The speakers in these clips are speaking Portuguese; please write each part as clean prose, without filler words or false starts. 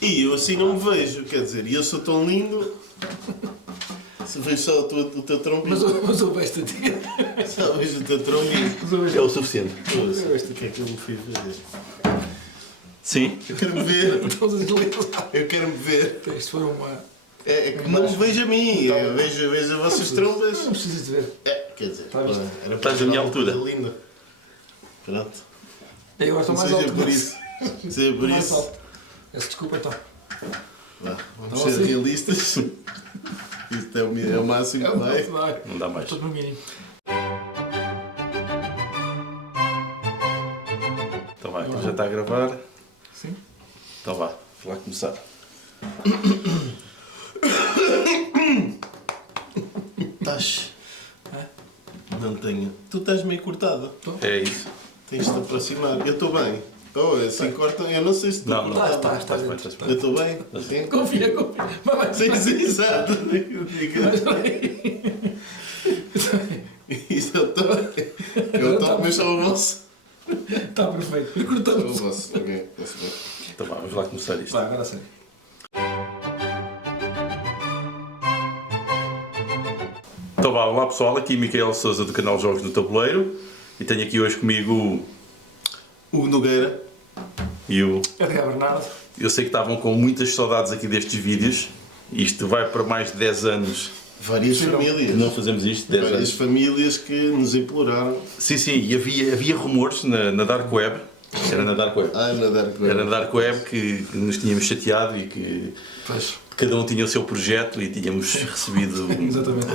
E eu assim não me vejo, quer dizer, e eu sou tão lindo. Se vejo só o teu trombinho. Mas eu vejo-te a ti. Só vejo o teu trombinho. É o suficiente. O que é que eu me fiz ver? Sim. Eu quero-me ver. Estamos a deslizar. Eu quero-me ver. Isto foi uma... É que não me vejo a mim. Eu vejo as vossas trombas. Não precisas de ver. Quer dizer, Tá visto? era Estás na minha altura. Linda. Pronto. Eu agora estou Não mais seja alto. por isso. Seja por Mais isso. alto. Peço desculpa então. Vá, vamos Então, ser assim? realistas. Isto é o máximo que vai. Não dá mais. Estou no mínimo. Então vai, já está a gravar. Sim. Então vá, vou lá começar. Estás. Não tenho. Tu estás meio cortada. É isso. Tens de te aproximar. Eu estou bem. Oh, assim cortam. Eu não sei se estou Não, não. cortada. Estás bem, estás Eu bem. estou bem? Sim. Confia. Vai. Sim, sim, exato. Isso é o top. É o top, mas só o vosso. Está perfeito. É o Cortamos. vosso. Ok, está-se bem. Então vá, vamos lá começar isto. Vai, agora sim. Então vá, olá pessoal, aqui Micael Sousa do canal Jogos do Tabuleiro. E tenho aqui hoje comigo o... Hugo Nogueira. e o... Edgar Bernardo. Eu sei que estavam com muitas saudades aqui destes vídeos. Isto vai para mais de 10 anos Várias famílias. que não fazemos isto, 10 Várias anos. famílias que nos imploraram. Sim, sim, e havia rumores na Dark Web. Era na Dark Web. Ah, na Dark Web. Era na Dark Web que nos tínhamos chateado e que Pois. cada um tinha o seu projeto e tínhamos recebido Exatamente.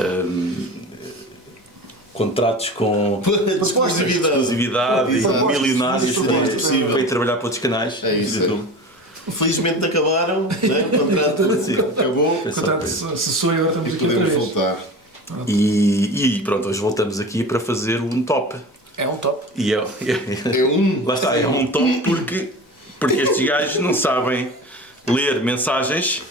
contratos com Exclusividade. e Exato. milionários Propostas, para ir trabalhar para outros canais. É isso. de YouTube. Felizmente acabaram, né? O contrato Sim. acabou O contrato cessou e agora estamos e aqui outra podemos vez. voltar. E pronto, hoje voltamos aqui para fazer um top. É um top. E É um. lá está, é um top porque estes gajos não sabem ler mensagens.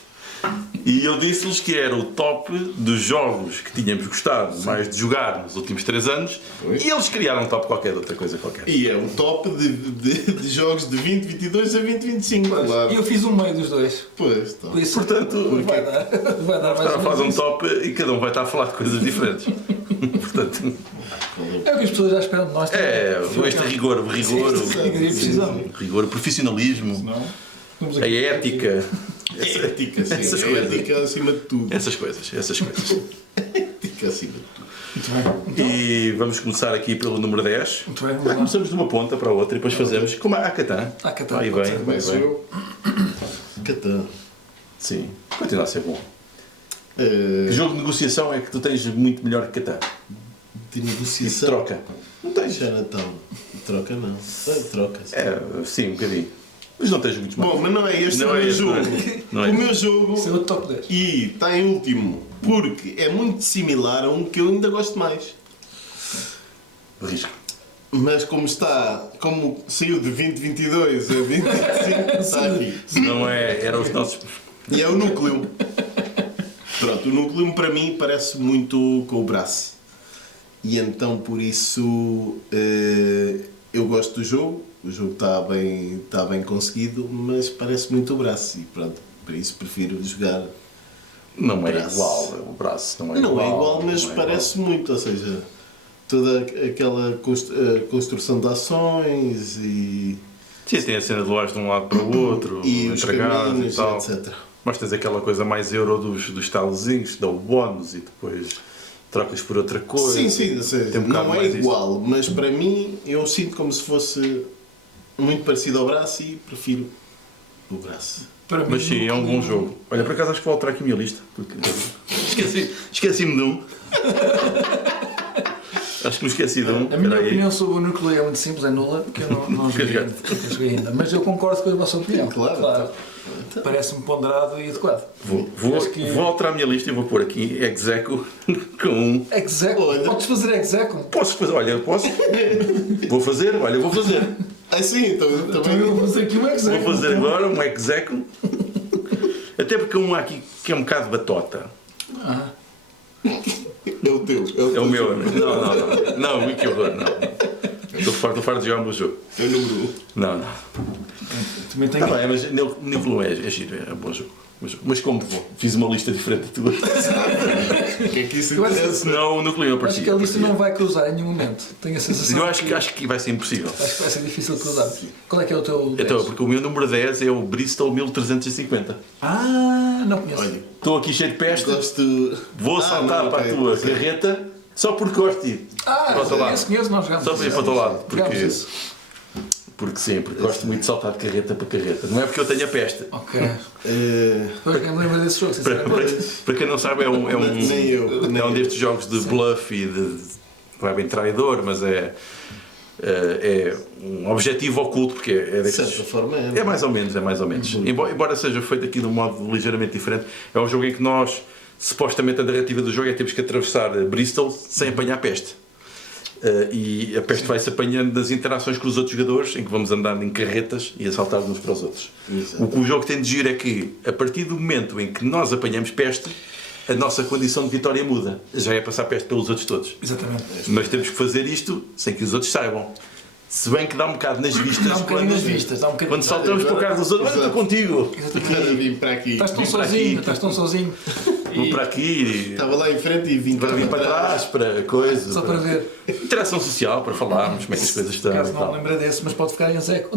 E eu disse-lhes que era o top dos jogos que tínhamos gostado mais de jogar nos últimos 3 anos. Pois. E eles criaram um top qualquer de outra coisa qualquer. E é um top de jogos de 2022 a 2025, claro. E eu fiz um meio dos dois. Pois, então. Por isso, Portanto, vai dar mais Agora ou faz um menos top e cada um vai estar a falar de coisas diferentes. Portanto, isso. É o que as pessoas já esperam de nós. este rigor, o rigor, o profissionalismo, Não? Vamos a ética, Ética, sim. essas É coisas. ética acima de tudo. essas coisas. Ética acima de tudo. Muito bem. E vamos começar aqui pelo número 10. Muito bem, vamos lá. Começamos de uma ponta para a outra e depois fazemos como a Catan. A Catan, Aí pode vem, ser. vai Começo bem. eu. Catan. Sim, continua a ser bom. Eh, Que jogo de negociação é que tu tens muito melhor que Catan? de negociação. Troca. Não tens? Já Natal. Troca não. Troca. Sim. É, sim, um bocadinho. Mas não tens muito mais. Bom, mas não é este Não o é meu este, jogo. não é? Não é. O meu jogo. Esse é o top 10. E está em último porque é muito similar a um que eu ainda gosto mais. Risco. Mas como saiu de 2022 a 2025, está aqui. Não é, eram os nossos. E é o Núcleo. Pronto, o Núcleo para mim parece muito com o braço. E então por isso eu gosto do jogo. O jogo está bem conseguido, mas parece muito o braço. E pronto, por isso prefiro jogar. Não é Braço. igual, o braço não é Não igual. é igual, mas não é parece muito. Ou seja, toda aquela construção de ações e Sim, tem a cena de lojas de um lado para o outro, os entregados e caminhos, tal. etc. Mas tens aquela coisa mais euro dos talozinhos, dá o bónus e depois trocas por outra coisa. Sim, sim, ou seja, Tem um bocado não é mais igual, mas para mim eu sinto como se fosse muito parecido ao braço e prefiro o braço. Para mim, Mas sim, é um bom jogo. Olha, por acaso acho que vou alterar aqui a minha lista. Porque esqueci-me de um. Acho que me esqueci de um. A minha Espera aí. opinião sobre o núcleo é muito simples, é nula, porque eu não Nunca joguei, joguei ainda. Mas eu concordo com a vossa opinião. Claro. Parece-me ponderado e adequado. Vou Acho que- vou alterar a minha lista e vou pôr aqui Execo com um. Execo. Olha. Podes fazer execo? Posso fazer? Olha, posso? Vou fazer? Olha, vou fazer. Ah, sim, então Então também. eu vou fazer aqui um execo. Vou fazer agora um Execo. Até porque um aqui que é um bocado batota. Ah, É o teu. É o meu. Não, que horror, não. Estou farto de jogar o meu jogo. É o número 1. Não. Também tenho. Tá bem, mas Níquel é giro, é um bom jogo. Mas como fiz uma lista diferente da tua. O que é que isso Eu acho- interessa? Senão o Núcleo eu Acho partia. que a lista não vai cruzar em nenhum momento. Tenho a sensação. Eu acho que vai ser impossível. Acho que vai ser difícil cruzar. Qual é que é o teu. Então, 10? porque o meu número 10 é o Bristol 1350. Não conheço. Olha, Estou aqui cheio de peste, gosto. vou saltar não, para ok, a tua pois é. carreta só porque gosto de ir. para o outro lado. conheço, nós jogamos. Só para ir para o teu lado, Jogamos porque, isso. porque sim, porque gosto muito de saltar de carreta para carreta. Não é porque eu tenha peste. Ok. Eh, Pois nem me lembro desse jogo, sinceramente. Para quem não sabe, é um Nem eu, nem é um eu. destes jogos de bluff e de. Não é bem traidor, mas é um objetivo oculto, porque é de destes. certa forma é. É mais ou menos, é mais ou menos. Embora seja feito aqui de um modo ligeiramente diferente, é um jogo em que nós, supostamente a narrativa do jogo é que temos que atravessar Bristol sem apanhar peste. E a peste vai-se apanhando nas interações com os outros jogadores, em que vamos andando em carretas e a saltar uns para os outros. Exato. O que o jogo tem de giro é que, a partir do momento em que nós apanhamos peste, a nossa condição de vitória muda. Já é passar peste pelos outros todos. Exatamente. Mas temos que fazer isto sem que os outros saibam. Se bem que dá um bocado nas vistas, Dá um bocadinho nas vistas, dá um bocadinho. quando saltamos para o carro dos outros, olha, estou contigo. Agora vim para aqui. Estás tão Vim para sozinho, aqui. estás tão sozinho. Vou para aqui, Estava lá em frente e vim para vir para trás, para coisa. Só para ver. Interação social, para falarmos como é que as coisas estão Caso e não tal. me lembra desse, mas pode ficar em seco.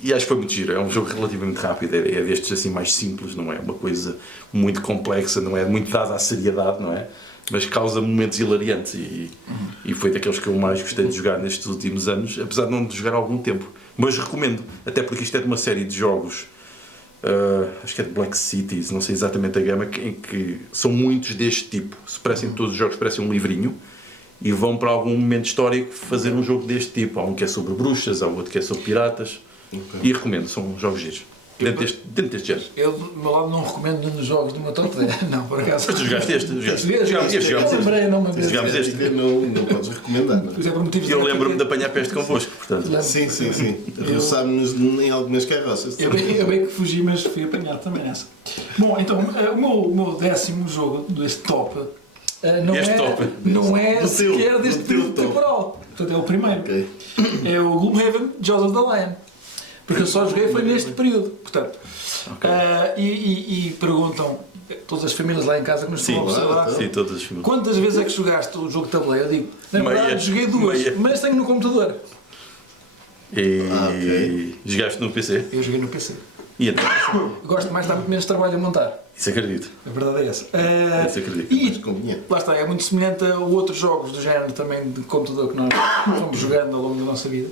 E acho que foi muito giro. É um jogo relativamente rápido, é destes assim mais simples, não é uma coisa muito complexa, não é muito dada à seriedade, não é? Mas causa momentos hilariantes e foi daqueles que eu mais gostei de jogar nestes últimos anos, apesar de não de jogar há algum tempo. Mas recomendo, até porque isto é de uma série de jogos, acho que é de Black Cities, não sei exatamente a gama, em que são muitos deste tipo. Todos os jogos parecem um livrinho e vão para algum momento histórico fazer um jogo deste tipo. Há um que é sobre bruxas, há outro que é sobre piratas. E recomendo, são jogos giros. Dentro deste género. Eu, do meu lado, não recomendo nenhum dos jogos do meu top 10. Não, por acaso. Mas tu jogaste este? Jogámos Jogámos Não lembrei, não me lembro. Jogámos este. Não podes recomendar, não é? Pois é, por motivos E eu de lembro-me de narrativa. apanhar peste convosco, portanto. Sim. Roçámos-nos em algumas carroças. Eu bem que fugi, mas fui apanhado também nessa. Bom, então, o meu 10º jogo deste top não Este é, top. não é Do teu- sequer deste do teu período top. temporal. Portanto, é o primeiro. Ok. É o Gloomhaven Jaws of the Lion. Porque eu só joguei foi neste período. Portanto, e perguntam, todas as famílias lá em casa que nos Sim, estão a observar, sim, todas as filmes. quantas vezes é que jogaste o jogo de tabuleiro? Eu digo, na Meia. verdade joguei duas, Meia. mas tenho no computador. E ok. jogaste no PC? Eu joguei no PC. E então? Eu gosto mais, dá muito menos trabalho a montar. Isso acredito. A verdade é essa. Isso acredito. E Convinha. lá está, é muito semelhante a outros jogos do género também de computador que nós fomos jogando ao longo da nossa vida.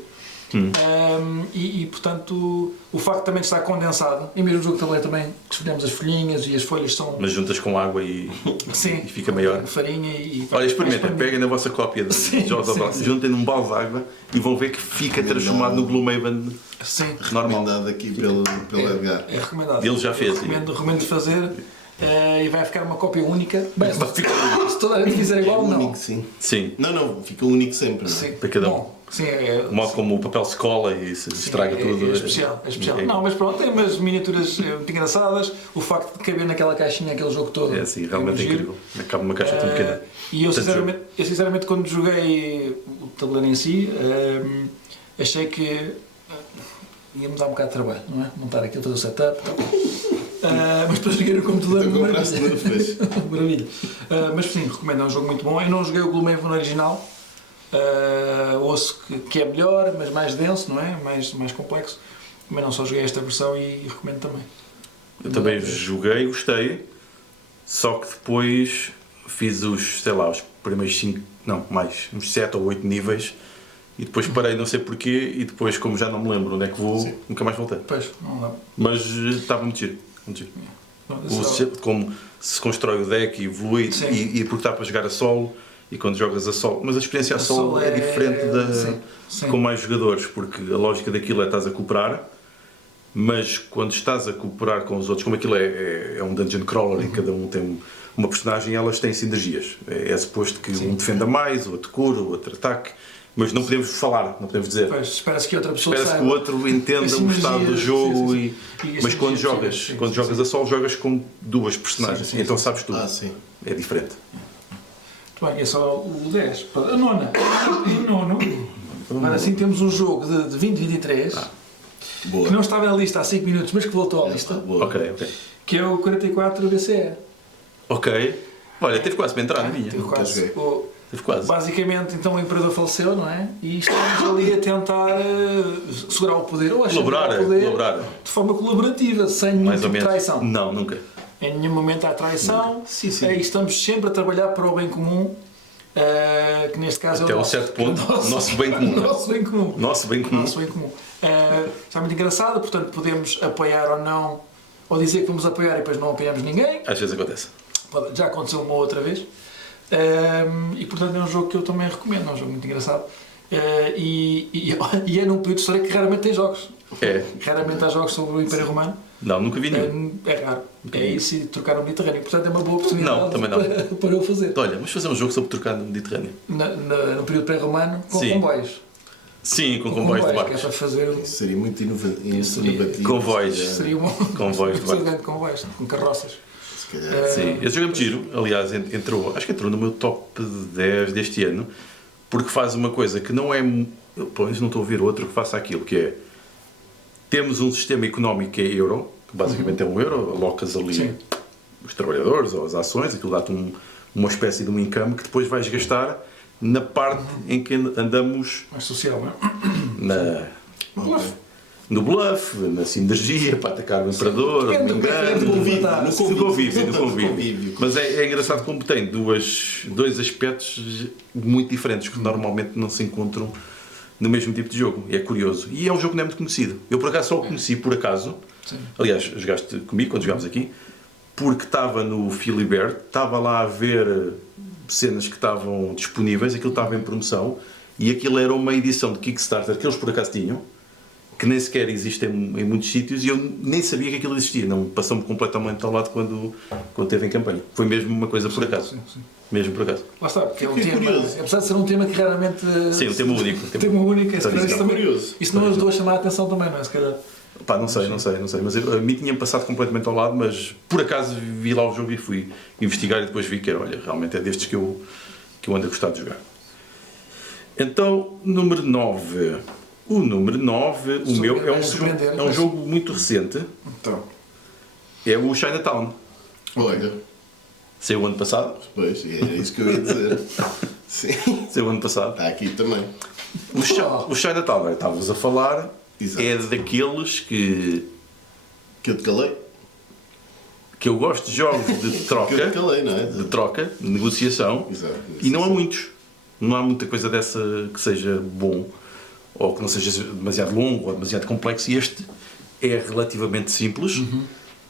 Portanto, o facto também de estar condensado, e mesmo o jogo de tabuleiro também, que escolhemos as folhinhas e as folhas são. Mas juntas com água e Sim, fica maior. farinha e. Olha, experimentem, peguem na vossa cópia de Sim, Jaws of the sim, Lion, sim. juntem num balde de água e vão ver que fica transformado no Gloomhaven Sim, normal. Recomendado aqui pelo Edgar. é recomendado. Ele já fez. Recomendo fazer e vai ficar uma cópia única. Bem, Vai ficar- se toda a gente fizer igual, não. Único, sim. Sim, Não, fica único sempre. Não é? Sim, Para cada um. bom, sim, é, o modo como o papel se cola e se estraga tudo. É especial, é especial. É- Não, mas pronto, tem umas miniaturas muito engraçadas. O facto de caber naquela caixinha, aquele jogo todo. É assim, realmente é muito incrível. Acaba uma caixa tão pequena. E eu Tanto sinceramente, quando joguei o tabuleiro em si, achei que ia-me dar um bocado de trabalho, não é? Montar aquilo todo o setup. Mas depois joguei no computador. Então compraste uma vez. Maravilha. Mas sim, recomendo, é um jogo muito bom. Eu não joguei o Gloomhaven original. Ouço que é melhor, mas mais denso, não é? Mais complexo. Mas não, só joguei esta versão e recomendo também. Eu também joguei, gostei, só que depois fiz os primeiros 5, não, mais, uns 7 ou 8 níveis e depois parei, não sei porquê, e depois, como já não me lembro onde é que vou, Sim. nunca mais voltei. Pois, não dá. Mas estava muito giro. Muito giro. Não, Como se constrói o deck e evolui, Sim. e porque está para jogar a solo, e quando jogas a solo. Mas a experiência a solo é diferente sim. com mais jogadores, porque a lógica daquilo é estás a cooperar, mas quando estás a cooperar com os outros, como aquilo é um dungeon crawler e cada um tem uma personagem, elas têm sinergias. É suposto que um defenda mais, o outro cura, o outro ataque, mas não podemos falar, não podemos dizer. Pois, espera-se que outra pessoa Espera-se que saiba. o outro entenda As o estado do sinergias, jogo, sim. E as mas quando sinergias, jogas, sim, quando sim, jogas a solo, jogas com duas personagens, Sim, sim, então sim. sabes tudo. Sim. É diferente. Muito bem, é só o 10. A nona. E o nono Agora sim temos um jogo de 2023 Boa. que não estava na lista há 5 minutos, mas que voltou à lista, Boa. Ok, ok. que é o 44 BCE. Ok. Olha, teve quase para entrar na minha. Teve quase. Teve quase. Basicamente, então o imperador faleceu, não é? E estamos ali a tentar segurar o poder, ou a Colaborar, segurar o poder colaborar. de forma colaborativa, sem Mais nenhum ou tipo de menos. traição. Não, nunca. Em nenhum momento há traição. Sim, sim. E estamos sempre a trabalhar para o bem comum, que neste caso Até é o um nosso. certo ponto, o nosso bem comum. O nosso bem comum. Nosso bem comum. Nosso bem comum. Está muito engraçado, portanto podemos apoiar ou não, ou dizer que vamos apoiar e depois não apoiamos ninguém. Às vezes acontece. Já aconteceu uma outra vez. E portanto é um jogo que eu também recomendo, é um jogo muito engraçado. E é num período de história que raramente tem jogos. É. Raramente há jogos sobre o Império Romano. Não, nunca vi nenhum. É raro. É isso e trocar o Mediterrâneo. Portanto é uma boa oportunidade Não, também não. para eu fazer. Olha, vamos fazer um jogo sobre trocar no Mediterrâneo. No período pré-romano com Sim. comboios. Sim, com comboios de Que é barcos. para fazer. Isso seria muito seria- inovativo. Convoios. Seria um Convoios de barco. de comboios, com carroças. Se calhar. Sim, esse jogo é muito giro. Aliás, acho que entrou no meu top 10 deste ano, porque faz uma coisa que não é. Eu, pelo menos não estou a ver outro que faça aquilo, que é. Temos um sistema económico que é euro, que basicamente é um euro, alocas ali Sim. os trabalhadores ou as ações, aquilo dá-te uma espécie de um income que depois vais gastar na parte em que andamos Mais social, não é? Ok. no bluff, na sinergia, para atacar o imperador, Depende no do que é que engano, tu convívio, votar. no do convívio, convívio, do resultante do convívio. convívio. Mas é engraçado como tem dois aspectos muito diferentes que normalmente não se encontram no mesmo tipo de jogo. E é curioso. E é um jogo que não é muito conhecido. Eu por acaso só o conheci por acaso. Sim. Aliás, jogaste comigo quando jogámos aqui, porque estava no Philibert, estava lá a ver cenas que estavam disponíveis, aquilo estava em promoção e aquilo era uma edição de Kickstarter que eles por acaso tinham, que nem sequer existe em muitos sítios e eu nem sabia que aquilo existia, não passou-me completamente ao lado quando esteve em campanha. Foi mesmo uma coisa por acaso. Sim, sim. Mesmo por acaso. Lá está, porque é um Fiquei tema. curioso. Apesar de ser um tema que raramente. Sim, um tema único. Tema único, se calhar isso Tradicional. também. Curioso. Isso não ajudou a chamar a atenção também, não é? Se calhar. Pá, não sei, mas a mim tinha passado completamente ao lado, mas por acaso vi lá o jogo e fui investigar e depois vi que era, olha, realmente é destes que eu ando a gostar de jogar. Então, número 9. O número 9, o meu, é um jogo muito recente, Então, é o Chinatown. olha, Saiu o ano passado. pois, era isso que eu ia dizer. Sim, Saiu o ano passado. está aqui também. O Chinatown, estávamos a falar, Exato. é daqueles que Que eu te calei. eu gosto de jogos de Que eu te troca, calei, não é? de troca, de negociação, Exato. e não há muitos. Não há muita coisa dessa que seja bom, ou que não seja demasiado longo ou demasiado complexo, e este é relativamente simples.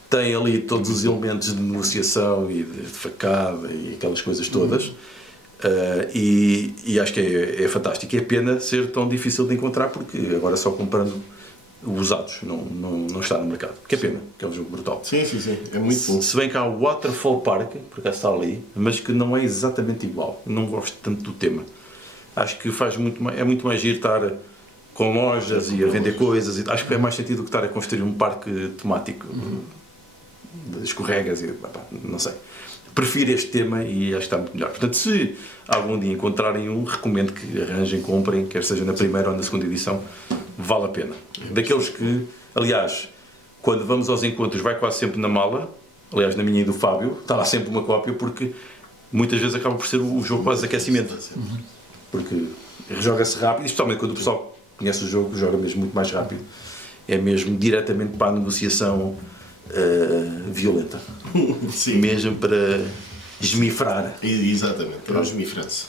Tem ali todos os elementos de negociação e de facada e aquelas coisas todas. E acho que é fantástico. E é pena ser tão difícil de encontrar, porque agora só comprando usados não está no mercado. Que é pena, que é um jogo brutal. Sim, sim, sim. É muito bom. Se bem que há o Waterfall Park, por acaso está ali, mas que não é exatamente igual. Eu não gosto tanto do tema. Acho que é muito mais giro estar com lojas e a vender coisas. Acho que é mais sentido do que estar a construir um parque temático de escorregas e não sei. Prefiro este tema e acho que está muito melhor. Portanto, se algum dia encontrarem um, recomendo que arranjem, comprem, quer seja na primeira ou na segunda edição, vale a pena. Daqueles que, aliás, quando vamos aos encontros vai quase sempre na mala, aliás na minha e do Fábio, está lá sempre uma cópia porque muitas vezes acaba por ser o jogo quase de aquecimento. Porque joga-se rápido, especialmente quando o pessoal conhece o jogo, joga mesmo muito mais rápido. É mesmo diretamente para a negociação violenta. Sim. Mesmo para esmifrar. Exatamente, para os França.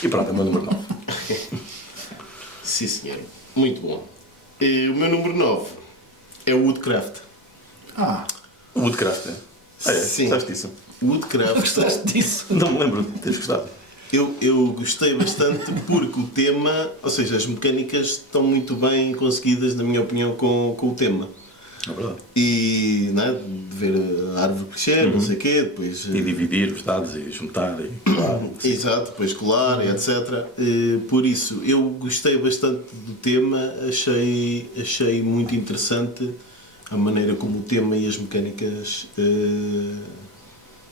E pronto, é o meu número 9. Sim, senhor. Muito bom. E o meu número 9 é o Woodcraft. Woodcraft, é? Sim. Gostaste disso? Woodcraft. Gostaste disso? Não me lembro de teres gostado. Eu gostei bastante porque o tema, ou seja, as mecânicas estão muito bem conseguidas, na minha opinião, com o tema. É verdade. E não é? De ver a árvore crescer, não sei o quê, depois. E dividir os dados e juntar e claro. Exato, depois colar, etc. Por isso, eu gostei bastante do tema, achei muito interessante a maneira como o tema e as mecânicas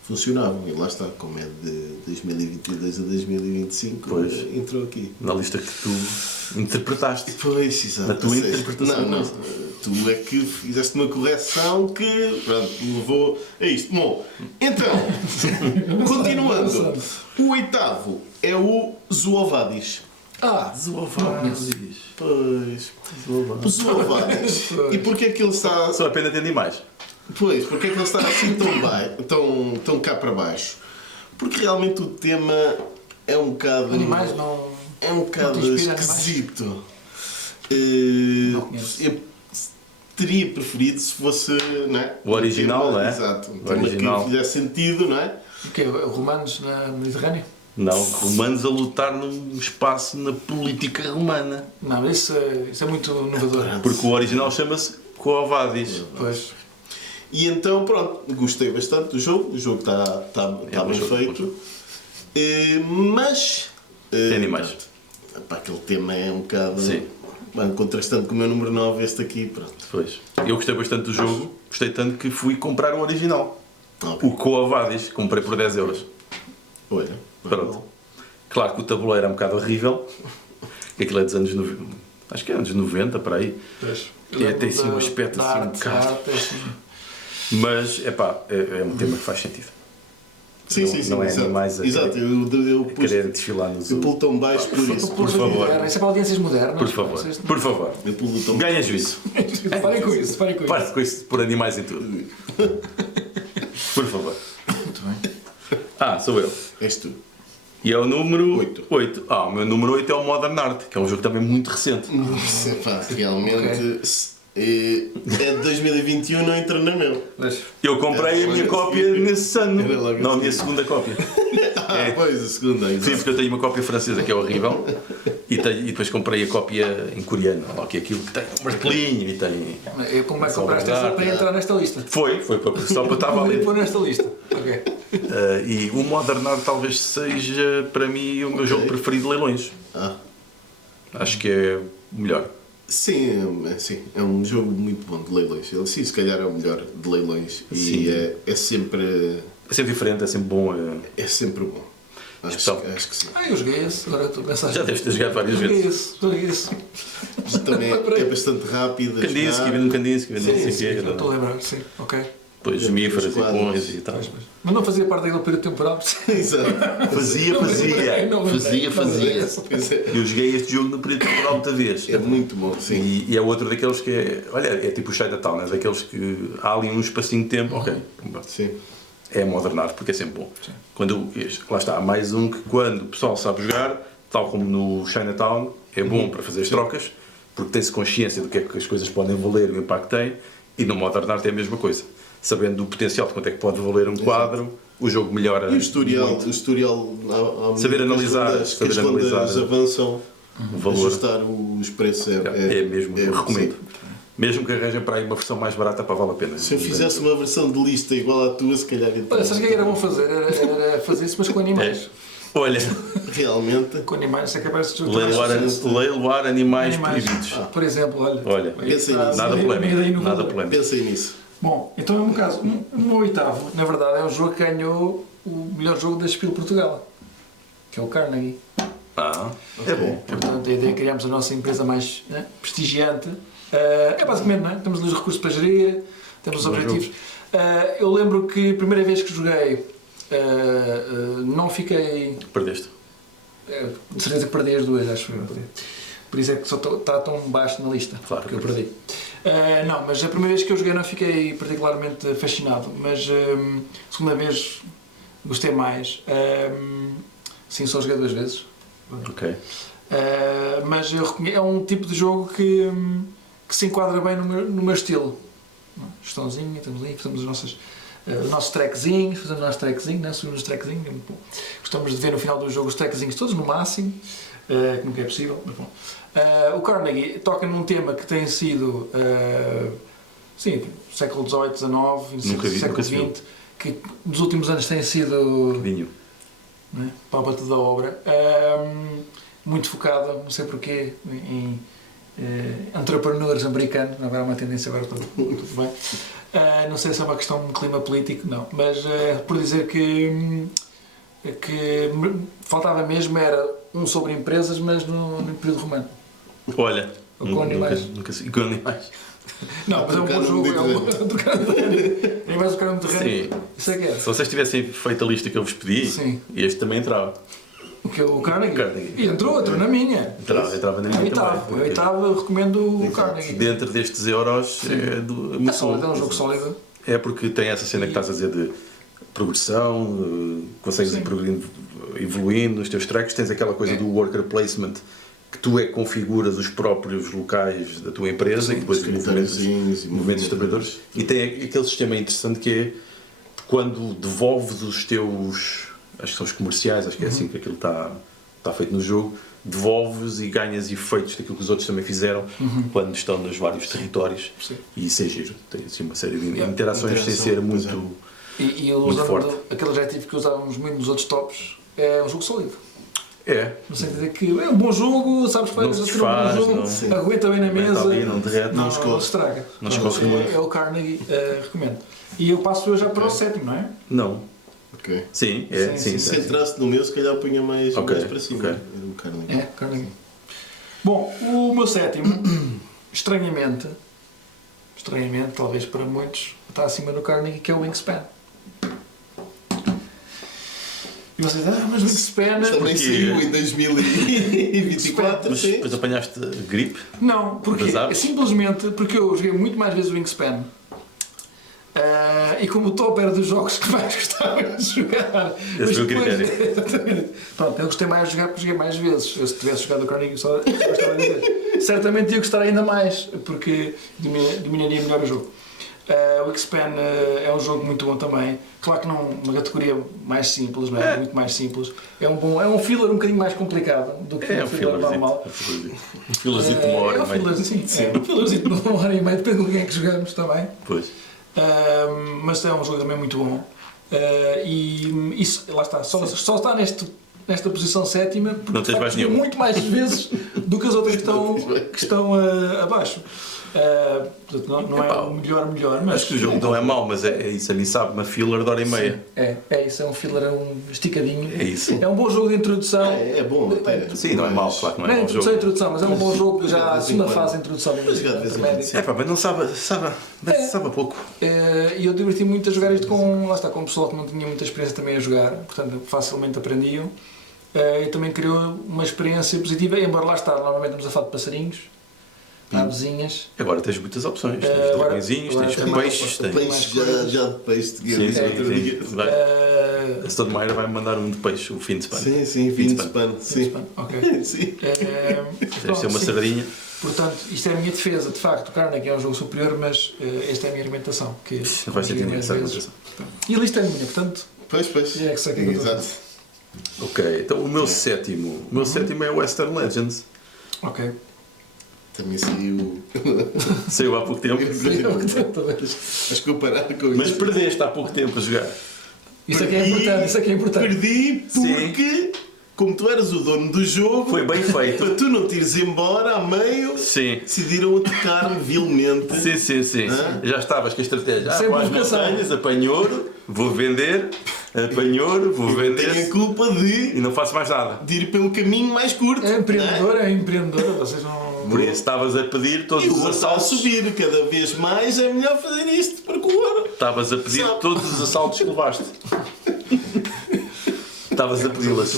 funcionavam. E lá está, como é de 2022 a 2025, Pois. entrou aqui. Na lista que tu interpretaste. Pois, exato. Na tua Ou seja, interpretação. Não, tu é que fizeste uma correção que, pronto, levou a isto. Bom, então, continuando. O oitavo é o Zoovadis. Zoovadis. Pois. O Zoovadis. E porquê é que ele está... Só a pena de animais. Pois, porque é que ele está assim tão cá para baixo? Porque realmente o tema é um bocado... Animais não... É um bocado te inspira esquisito. Não conheço. Eu teria preferido se fosse, não é? O original, tema, não é? Exato. Um O tema original. que fizesse sentido, não é? O quê? Romanos no Mediterrâneo? Não, romanos a lutar num espaço na política romana. Não, isso é muito inovador. Porque o original chama-se Coavadis. Pois. E então, pronto, gostei bastante do jogo. O jogo está bom bem jogo, feito. Mas... Tem animais. Pá, aquele tema é um bocado... Sim. Bem, contrastando com o meu número 9, este aqui, pronto. Pois. Eu gostei bastante do jogo. Gostei tanto que fui comprar o original. Ok. O Coavadis. Comprei por 10 euros. Olha, Pronto. Claro que o tabuleiro é um bocado horrível. Aquilo é dos anos 90. Acho que é anos 90, para aí. Pois. Tem assim um aspecto assim um bocado. Mas, é um tema que faz sentido. Sim, sim, sim. Não é exato. animais a Exato, eu pus... querer desfilar nos Eu pulo tão baixo por isso. Por favor. Isso é para audiências modernas. Por favor. Por favor. Eu pulo tão Ganha juízo. Parem com isso, parem com isso. Pare com isso de pôr animais em tudo. Por favor. Muito bem. Sou eu. És tu. E é o número Oito. 8. O meu número 8 é o Modern Art, que é um jogo também muito recente. Nossa, pá, realmente é de 2021, não entra na meu. Eu comprei a minha cópia nesse ano. Era logo Não, a assim. minha segunda cópia. Pois, a segunda ainda. Sim, porque eu tenho uma cópia francesa que é horrível e depois comprei a cópia em coreano, lá que é aquilo que tem um martelinho e tem... Como é que compraste essa para entrar nesta lista? Foi só para estar ali. Vou pôr nesta lista. Ok. E o Modern Art talvez seja para mim o meu jogo preferido de leilões. Acho que é o melhor. Sim, é um jogo muito bom de leilões. Ele, sim, se calhar é o melhor de leilões. Sim. E é sempre diferente, é sempre bom. É sempre bom. Acho que sim. Eu joguei esse, agora estou a pensar. Já deves ter jogado várias vezes. Joguei esse. Também é bastante rápido. Kandinsky, vendo Kandinsky, vendo não sei o quê. Não estou a lembrar, sim, ok. Depois gemíferas e pões e tal. Mas não fazia parte daquele período temporal. Exato. Fazia. Pois é. Eu joguei este jogo no período temporal muita vez. É muito bom, sim. E é outro daqueles que é. Olha, é tipo o Chinatown, é daqueles que há ali um espacinho de tempo. Ok. Sim. É Modern Art, porque é sempre bom. Lá está, há mais um que quando o pessoal sabe jogar, tal como no Chinatown, é bom para fazer as trocas, porque tem-se consciência do que é que as coisas podem valer, o impacto que tem, e no Modern Art é a mesma coisa. Sabendo do potencial de quanto é que pode valer um quadro, o jogo melhora. E o historial, saber analisar, as contas avançam, o valor. ajustar os preços É mesmo, recomendo. Sim. Mesmo que arranjem para aí uma versão mais barata, para vale a pena. Se eu fizesse uma versão de lista igual à tua, se calhar... Olha, sabes o que era bom fazer? Era fazer isso, mas com animais. Olha, realmente... Com animais, isso é capaz de jogar. leiloar animais proibidos. Por exemplo, olha. Pensei nisso. Nada polémico. Nada polémico. Pensei nisso. Bom, então é um caso. O meu oitavo, na verdade, é um jogo que ganhou o melhor jogo da Spiel Portugal, que é o Carnegie. É bom. Portanto, a ideia é criarmos a nossa empresa mais prestigiante. É basicamente, não é? Temos ali os recursos para gerir, temos os objetivos. Eu lembro que a primeira vez que joguei, não fiquei... Perdeste. De certeza que perdi as duas, acho eu. Por isso é que só está tão baixo na lista, Claro que eu perdi. Não, mas a primeira vez que eu joguei não fiquei particularmente fascinado, mas a segunda vez gostei mais. Sim, só joguei 2 vezes. Ok. Mas eu reconheço, é um tipo de jogo que se enquadra bem no meu estilo. Gestãozinha, estamos ali, fazemos os nossos trackzinhos, fazemos o nosso trackzinho, né? Subimos os trackzinhos. Gostamos de ver no final do jogo os trackzinhos todos no máximo, que nunca é possível, mas bom. O Carnegie toca num tema que tem sido, sim, século XVIII, XIX, século XX, que nos últimos anos tem sido né, para a batuta da obra, muito focada, não sei porquê, entrepreneurs americanos, não haverá uma tendência agora tudo bem. Não sei se é uma questão de clima político, não, mas por dizer que faltava mesmo era um sobre empresas, mas no período romano. Olha, Ou com animais. Com animais. Não, mas é um bom jogo, é um do Carnegie. É mais o cara muito Sim. Isso é que é. Se vocês tivessem feito a lista que eu vos pedi, Sim. este também entrava. O Carnegie. E entrou na minha. Entrava na minha também. O oitavo eu recomendo o Carnegie. Dentro destes euros É sólido, é um jogo sólido. É porque tem essa cena que estás a dizer de progressão, consegues ir progredindo, evoluindo nos teus tracks, tens aquela coisa do worker placement, que tu configuras os próprios locais da tua empresa e depois movimentos de trabalhadores. E tem aquele sistema interessante que é quando devolves os teus, acho que são os comerciais, acho que é assim que aquilo está feito no jogo, devolves e ganhas efeitos daquilo que os outros também fizeram quando estão nos vários territórios. Sim. E isso é giro. Tem assim, uma série de interações sem ser muito, e muito forte. Aquele adjetivo que usávamos muito nos outros tops é um jogo sólido. É. No sentido que é um bom jogo, sabes que vai fazer um bom jogo, aguenta bem na mesa, não derrete, não estraga. Não escorre muito. É o Carnegie, recomendo. E eu passo eu já para o sétimo, não é? Não. Ok. Sim. Se entrasse no meu, se calhar punha mais para cima. O Carnegie. É, Carnegie. Bom, o meu sétimo, estranhamente, talvez para muitos, está acima do Carnegie, que é o Wingspan. E vocês, mas o Wingspan... Também saiu em 2024, Mas depois apanhaste gripe? Não, porque é simplesmente porque eu joguei muito mais vezes o Wingspan. E como o top era dos jogos que mais gostava de jogar. Esse foi o critério. Pronto, eu gostei mais de jogar porque joguei mais vezes. Eu, se tivesse jogado o Carnegie só gostava de dizer. Certamente ia gostar ainda mais, porque dominaria melhor o jogo. O Wingspan é um jogo muito bom também. Claro que não uma categoria mais simples, não é? Muito mais simples. É um filler um bocadinho mais complicado do que um filler normal. Um fillerzinho de uma hora e meia. Um fillerzinho de uma hora e meia, depende de quem é que jogamos também. Pois. Mas é um jogo também muito bom. E isso, lá está, só está nesta posição sétima porque não tens mais nenhum. Muito mais vezes do que as outras que estão abaixo. Portanto, não é o melhor, mas acho que o jogo não é mau, mas é isso, a mim sabe uma filler de hora e meia. É isso, é um filler, esticadinho. É isso. É um bom jogo de introdução. É bom, até. Sim, não é mau, claro que não é mau jogo. Não é introdução, mas é um bom jogo já a segunda fase de introdução. Mas não sabe pouco. E eu diverti muito a jogar isto com o pessoal que não tinha muita experiência também a jogar, portanto facilmente aprendiam. E também criou uma experiência positiva, embora lá está, normalmente estamos a falar de passarinhos, avezinhas. Agora tens muitas opções, tens dragõezinhos, tens peixes, já de peixe de guia. A Stonemeyer vai mandar um de peixe, o fim de span. Sim, fim de span. Ok. Sim. Deve ser uma sardinha. Portanto, isto é a minha defesa, de facto, o Carnegie é um jogo superior, mas esta é a minha argumentação. Que não vai ser essa argumentação. E a lista é minha, portanto. Pois. É que sei que é que exato. Ok, então o meu sétimo é o Western Legends. Ok. Também saiu. Saiu há pouco tempo. Acho que eu parar com isso. Mas perdeste há pouco tempo a jogar. Isso é que é importante. Perdi porque, como tu eras o dono do jogo, foi bem feito. Para tu não te ires embora a meio, decidiram atacar-me vilmente. Sim. Já estavas com a estratégia. Com as montanhas, apanho ouro, vou vender, apanho ouro, vou vender. Tenho a culpa e não faço mais nada. De ir pelo caminho mais curto. É empreendedora, vocês não. Por isso estavas a pedir todos os assaltos. A subir cada vez mais, é melhor fazer isto para o ouro. Estavas a pedir todos os assaltos que levaste. Estavas a pedi-las.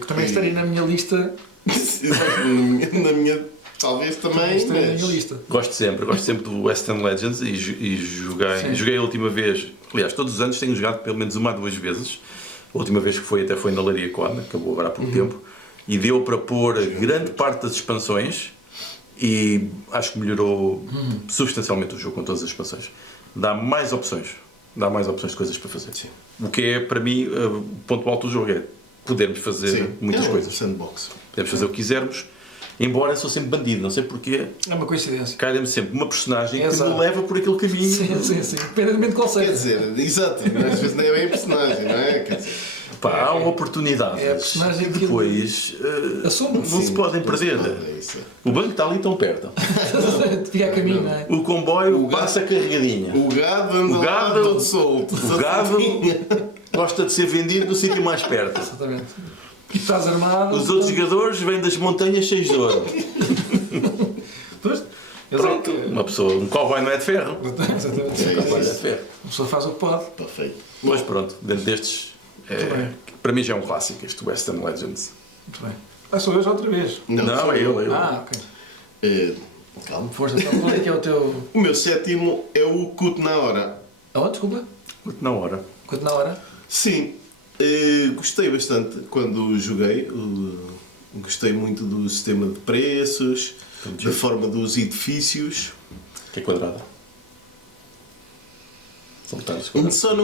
Que também estaria na minha lista. Na minha. Talvez também. Na minha lista. Gosto sempre do Western Legends e joguei a última vez. Aliás, todos os anos tenho jogado pelo menos uma ou duas vezes. A última vez que foi até foi na Laria Cona, acabou agora há pouco tempo. E deu para pôr grande parte das expansões e acho que melhorou substancialmente o jogo com todas as expansões. Dá mais opções de coisas para fazer. Sim. O que é, para mim, o ponto alto do jogo é podermos fazer muitas coisas. Sandbox. Podemos fazer o que quisermos, embora eu sou sempre bandido, não sei porquê. É uma coincidência. Calha-me sempre uma personagem que me leva por aquele caminho. Sim. Independentemente de qual seja. Quer dizer, exato, às vezes nem é bem a personagem, não é? Quer dizer, Pá, há oportunidades. É a personagem que depois assume. não se podem perder. É isso. O banco está ali tão perto. Fica a caminho, não é? O comboio passa carregadinha. O gado anda O gado- lá todo solto. O gado gosta de ser vendido no sítio mais perto. Exatamente. E estás armado. Os outros jogadores vêm das montanhas cheios de ouro. Pois, eles é Pronto, que- uma pessoa, um cowboy não é de ferro. Exatamente. Um cowboy não é de ferro. A pessoa faz o que pode. Perfeito. Mas pronto, dentro destes, Muito bem. para mim já é um clássico este Western Legends. Muito bem. Ah, sou eu já outra vez. Não, sou é eu. Ah, ok. Calma. Força, então qual é que é o teu. O meu sétimo é o Cut na hora. Oh, desculpa. Na hora. Quanto na hora? Sim, gostei bastante quando joguei. Gostei muito do sistema de preços, da forma dos edifícios. Que é quadrada. São detalhes quadrados. Só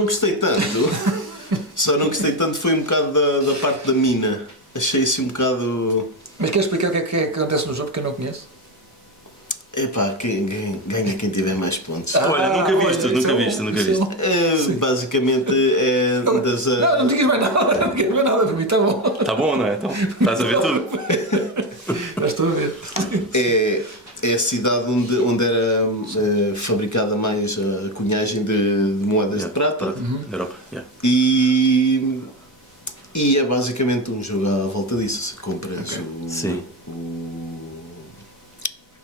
não gostei tanto foi um bocado da parte da mina. Achei assim um bocado. Mas queres explicar o que é que acontece no jogo que eu não conheço? Epá, ganha quem tiver mais pontos. Olha, nunca viste, olha, nunca isso é viste, bom, nunca isso é viste. bom. Basicamente é das. Não, não digas mais nada, não digas mais nada para mim, está bom. Está bom, não é? Então, estás a ver tudo. Já estou a ver. É a cidade onde era fabricada mais a cunhagem de moedas de prata. Europa, yeah. E é basicamente um jogo à volta disso. Se compras Sim.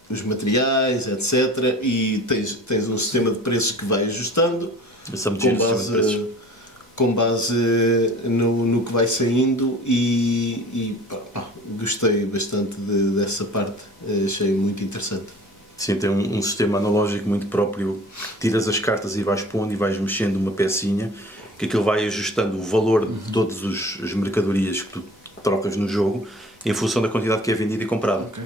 os materiais, etc. E tens um sistema de preços que vai ajustando Essa medida com do sistema de preços. base no que vai saindo e gostei bastante dessa parte. Achei muito interessante. Sim, tem um sistema analógico muito próprio. Tiras as cartas e vais pondo e vais mexendo uma pecinha, que aquilo vai ajustando o valor de todas as mercadorias que tu trocas no jogo em função da quantidade que é vendida e comprada. Ok.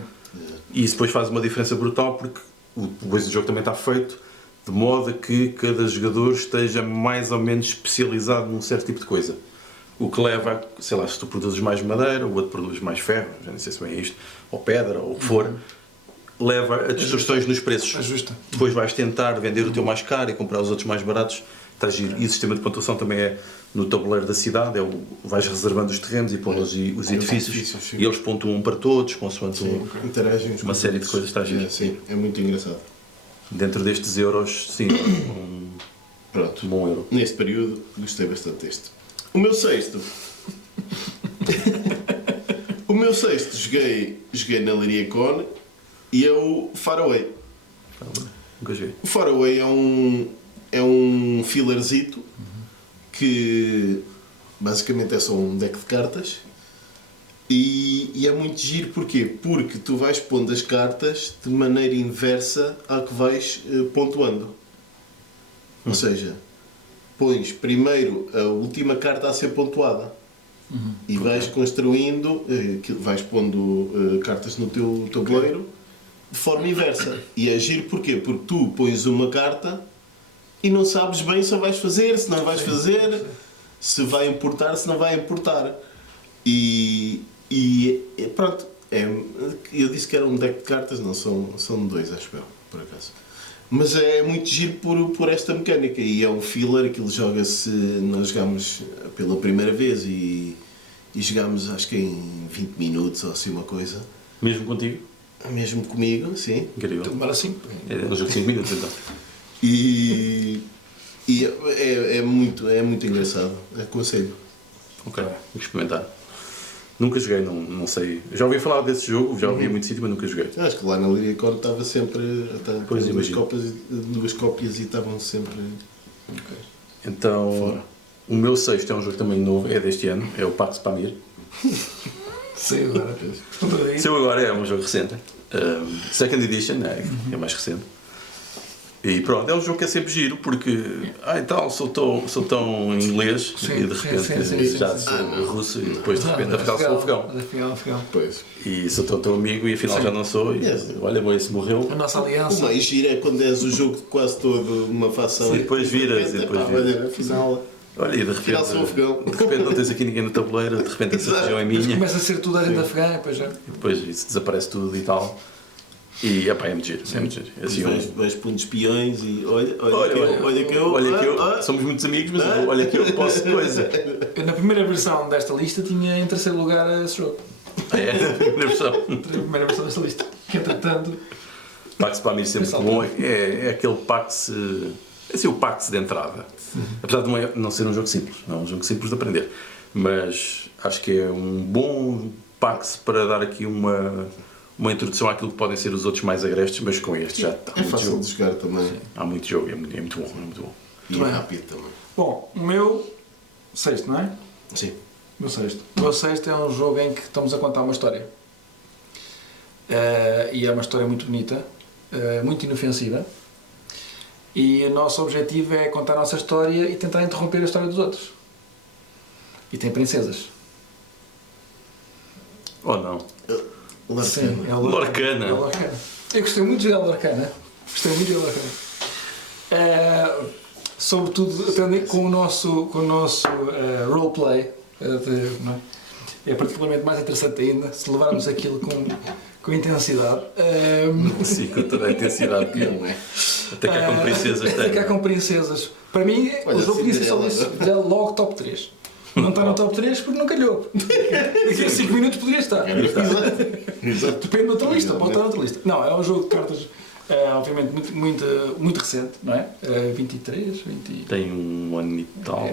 E isso depois faz uma diferença brutal porque o jogo também está feito de modo a que cada jogador esteja mais ou menos especializado num certo tipo de coisa. O que leva a, sei lá, se tu produzes mais madeira, o outro produz mais ferro, já não sei se bem é isto, ou pedra, ou o que for, leva a distorções nos preços. Ajusta. Depois vais tentar vender o teu mais caro e comprar os outros mais baratos. Está giro. E o sistema de pontuação também é no tabuleiro da cidade, vais reservando os terrenos e pondo os edifícios sim. e eles pontuam um para todos, consoante Interagem uns uma com série os de coisas, está giro. Sim, é muito engraçado. Dentro destes euros, sim, um Pronto. bom euro. Neste período, gostei bastante deste. O meu sexto. Joguei na Leiria Con e é o Faraway. Nunca joguei. O Faraway é um fillerzito que basicamente é só um deck de cartas e é muito giro. Porquê? Porque tu vais pondo as cartas de maneira inversa à que vais pontuando. Ou seja, pões primeiro a última carta a ser pontuada e vais construindo, vais pondo cartas no teu tabuleiro de forma inversa. E é giro porquê? Porque tu pões uma carta e não sabes bem se a vais fazer, se não vais fazer, se vai importar, se não vai importar. E pronto, eu disse que era um deck de cartas, não, são dois, acho eu, por acaso. Mas é muito giro por esta mecânica e é um filler, aquilo joga-se, nós jogámos pela primeira vez e jogámos acho que em 20 minutos ou assim uma coisa. Mesmo contigo? Mesmo comigo, sim. Incrível. Demora assim. É no jogo de 5 minutos então. E é muito engraçado, aconselho. Ok, vou experimentar. Nunca joguei, não sei. Já ouvi falar desse jogo, já ouvi em muito sítio, mas nunca joguei. Acho que lá na Leiria Cor estava sempre Pois, duas cópias e estavam sempre. Então, Fora. o meu sexto é um jogo também novo, é deste ano, é o Pax Pamir. Sei agora. Seu agora é um jogo recente. Second Edition, é mais recente. E pronto, é um jogo que é sempre giro porque, sou tão inglês Sim, e de repente sim, já sou russo e depois de repente afinal sou afegão. Afegão. Pois. E sou teu amigo e afinal já não sou. E, Yes. olha, bom, esse morreu. A nossa O aliança. mais giro é quando és o jogo de quase todo uma facção. Sim, depois viras, e depois viras. Olha, afinal, Olha, e de repente, sou afegão. de repente não tens aqui ninguém no tabuleiro, de repente essa Exato. região é Depois minha. começa a ser tudo a gente afegã e depois já. E depois isso desaparece tudo e tal. E epá, é muito giro. Assim, vais pondo espiões e olha que eu. somos muitos amigos, mas olha que eu posso coisa. Eu, na primeira versão desta lista tinha em terceiro lugar esse jogo. É a primeira versão. A primeira versão desta lista. Que entretanto. Pax para mim sempre muito bom. É aquele Pax. É assim o Pax de entrada. Apesar de não ser um jogo simples. Não é um jogo simples de aprender. Mas acho que é um bom Pax para dar aqui uma introdução àquilo que podem ser os outros mais agrestes, mas com este já está. É fácil de jogar também. Sim. Há muito jogo, é muito bom. É muito bom. E é rápido também. Bom, o meu sexto, não é? Sim. O meu sexto é um jogo em que estamos a contar uma história. E é uma história muito bonita, muito inofensiva. E o nosso objetivo é contar a nossa história e tentar interromper a história dos outros. E tem princesas. Ou não? Lorcana. Sim, é Lorcana. É Lorcana. Eu gostei muito de jogar Lorcana. Sobretudo com o nosso roleplay. Não é? É particularmente mais interessante ainda se levarmos aquilo com intensidade. Sim, com toda a intensidade que é. Até cá com princesas. Até cá com princesas. Para mim, o jogo podia ser só isso. Já logo top 3. Não está no top 3 porque não calhou. Daqui a 5 minutos poderia estar. Exato. Depende da outra lista, pode estar na outra lista. Não, é um jogo de cartas, obviamente, muito recente, não é? 23, 20... Tem um ano e tal.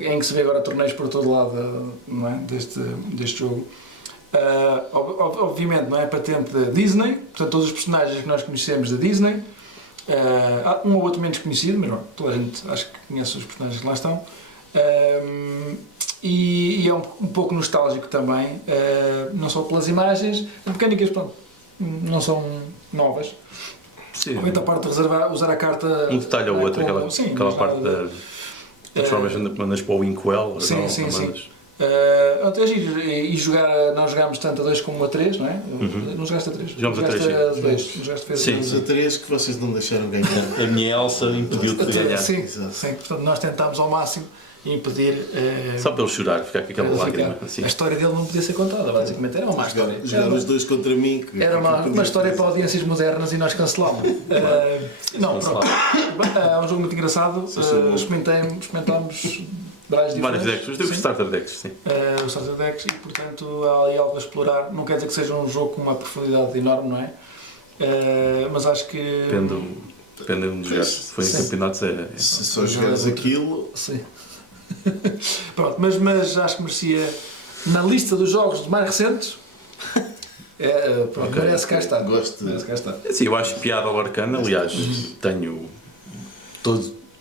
Em que se vê agora torneios por todo lado, não é? Deste jogo. Obviamente, não é patente da Disney, portanto, todos os personagens que nós conhecemos da Disney. Há um ou outro menos conhecido, mas não, toda a gente acho que conhece os personagens que lá estão. E é um pouco nostálgico também, não só pelas imagens, as mecânicas, pronto, não são novas. Sim. Obviamente a parte de usar a carta... Um detalhe ou outro, aquela parte da transformação das mandas para o Inkwell. Sim. E nós jogámos tanto a 2 como a 3, não é? Não jogaste a 3? Jogamos a 3, sim. Sim, a 3 que vocês não deixaram ganhar. A minha Elsa impediu-te de ganhar. Sim, portanto nós tentámos ao máximo impedir... Só para ele chorar, ficar com aquela lágrima. Assim. A história dele não podia ser contada, basicamente era uma má história. Jogar os dois contra mim. Era uma história para audiências modernas e nós cancelámos. Não, pronto. É um jogo muito engraçado. Experimentámos várias decks, os starter decks, sim. Os starter decks, e portanto há ali algo a explorar. Não quer dizer que seja um jogo com uma profundidade enorme, não é? Mas acho que. Depende de jogar. Se for em campeonatos, se só jogares aquilo. Sim. Pronto, mas acho que merecia, na lista dos jogos mais recentes, merece cá estar. Merece cá estar. Sim, eu acho piada ao Arcana. Aliás, tenho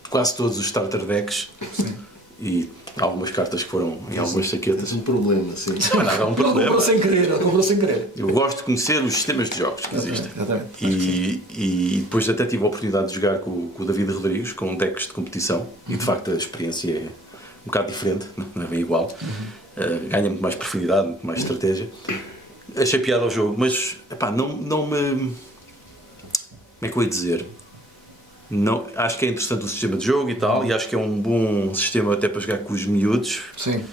quase todos os starter decks. Sim. E algumas cartas que foram em algumas saquetas. É um problema, sim. Não é um problema. Ele comprou sem querer. Eu gosto de conhecer os sistemas de jogos que existem. Exatamente. E depois até tive a oportunidade de jogar com o David Rodrigues, com decks de competição. E de facto a experiência é um bocado diferente, não é bem igual. Ganha muito mais profundidade, muito mais estratégia. Achei piada ao jogo, mas epá, não me... Como é que eu ia dizer? Não, acho que é interessante o sistema de jogo e tal, e acho que é um bom sistema até para jogar com os miúdos. Sim.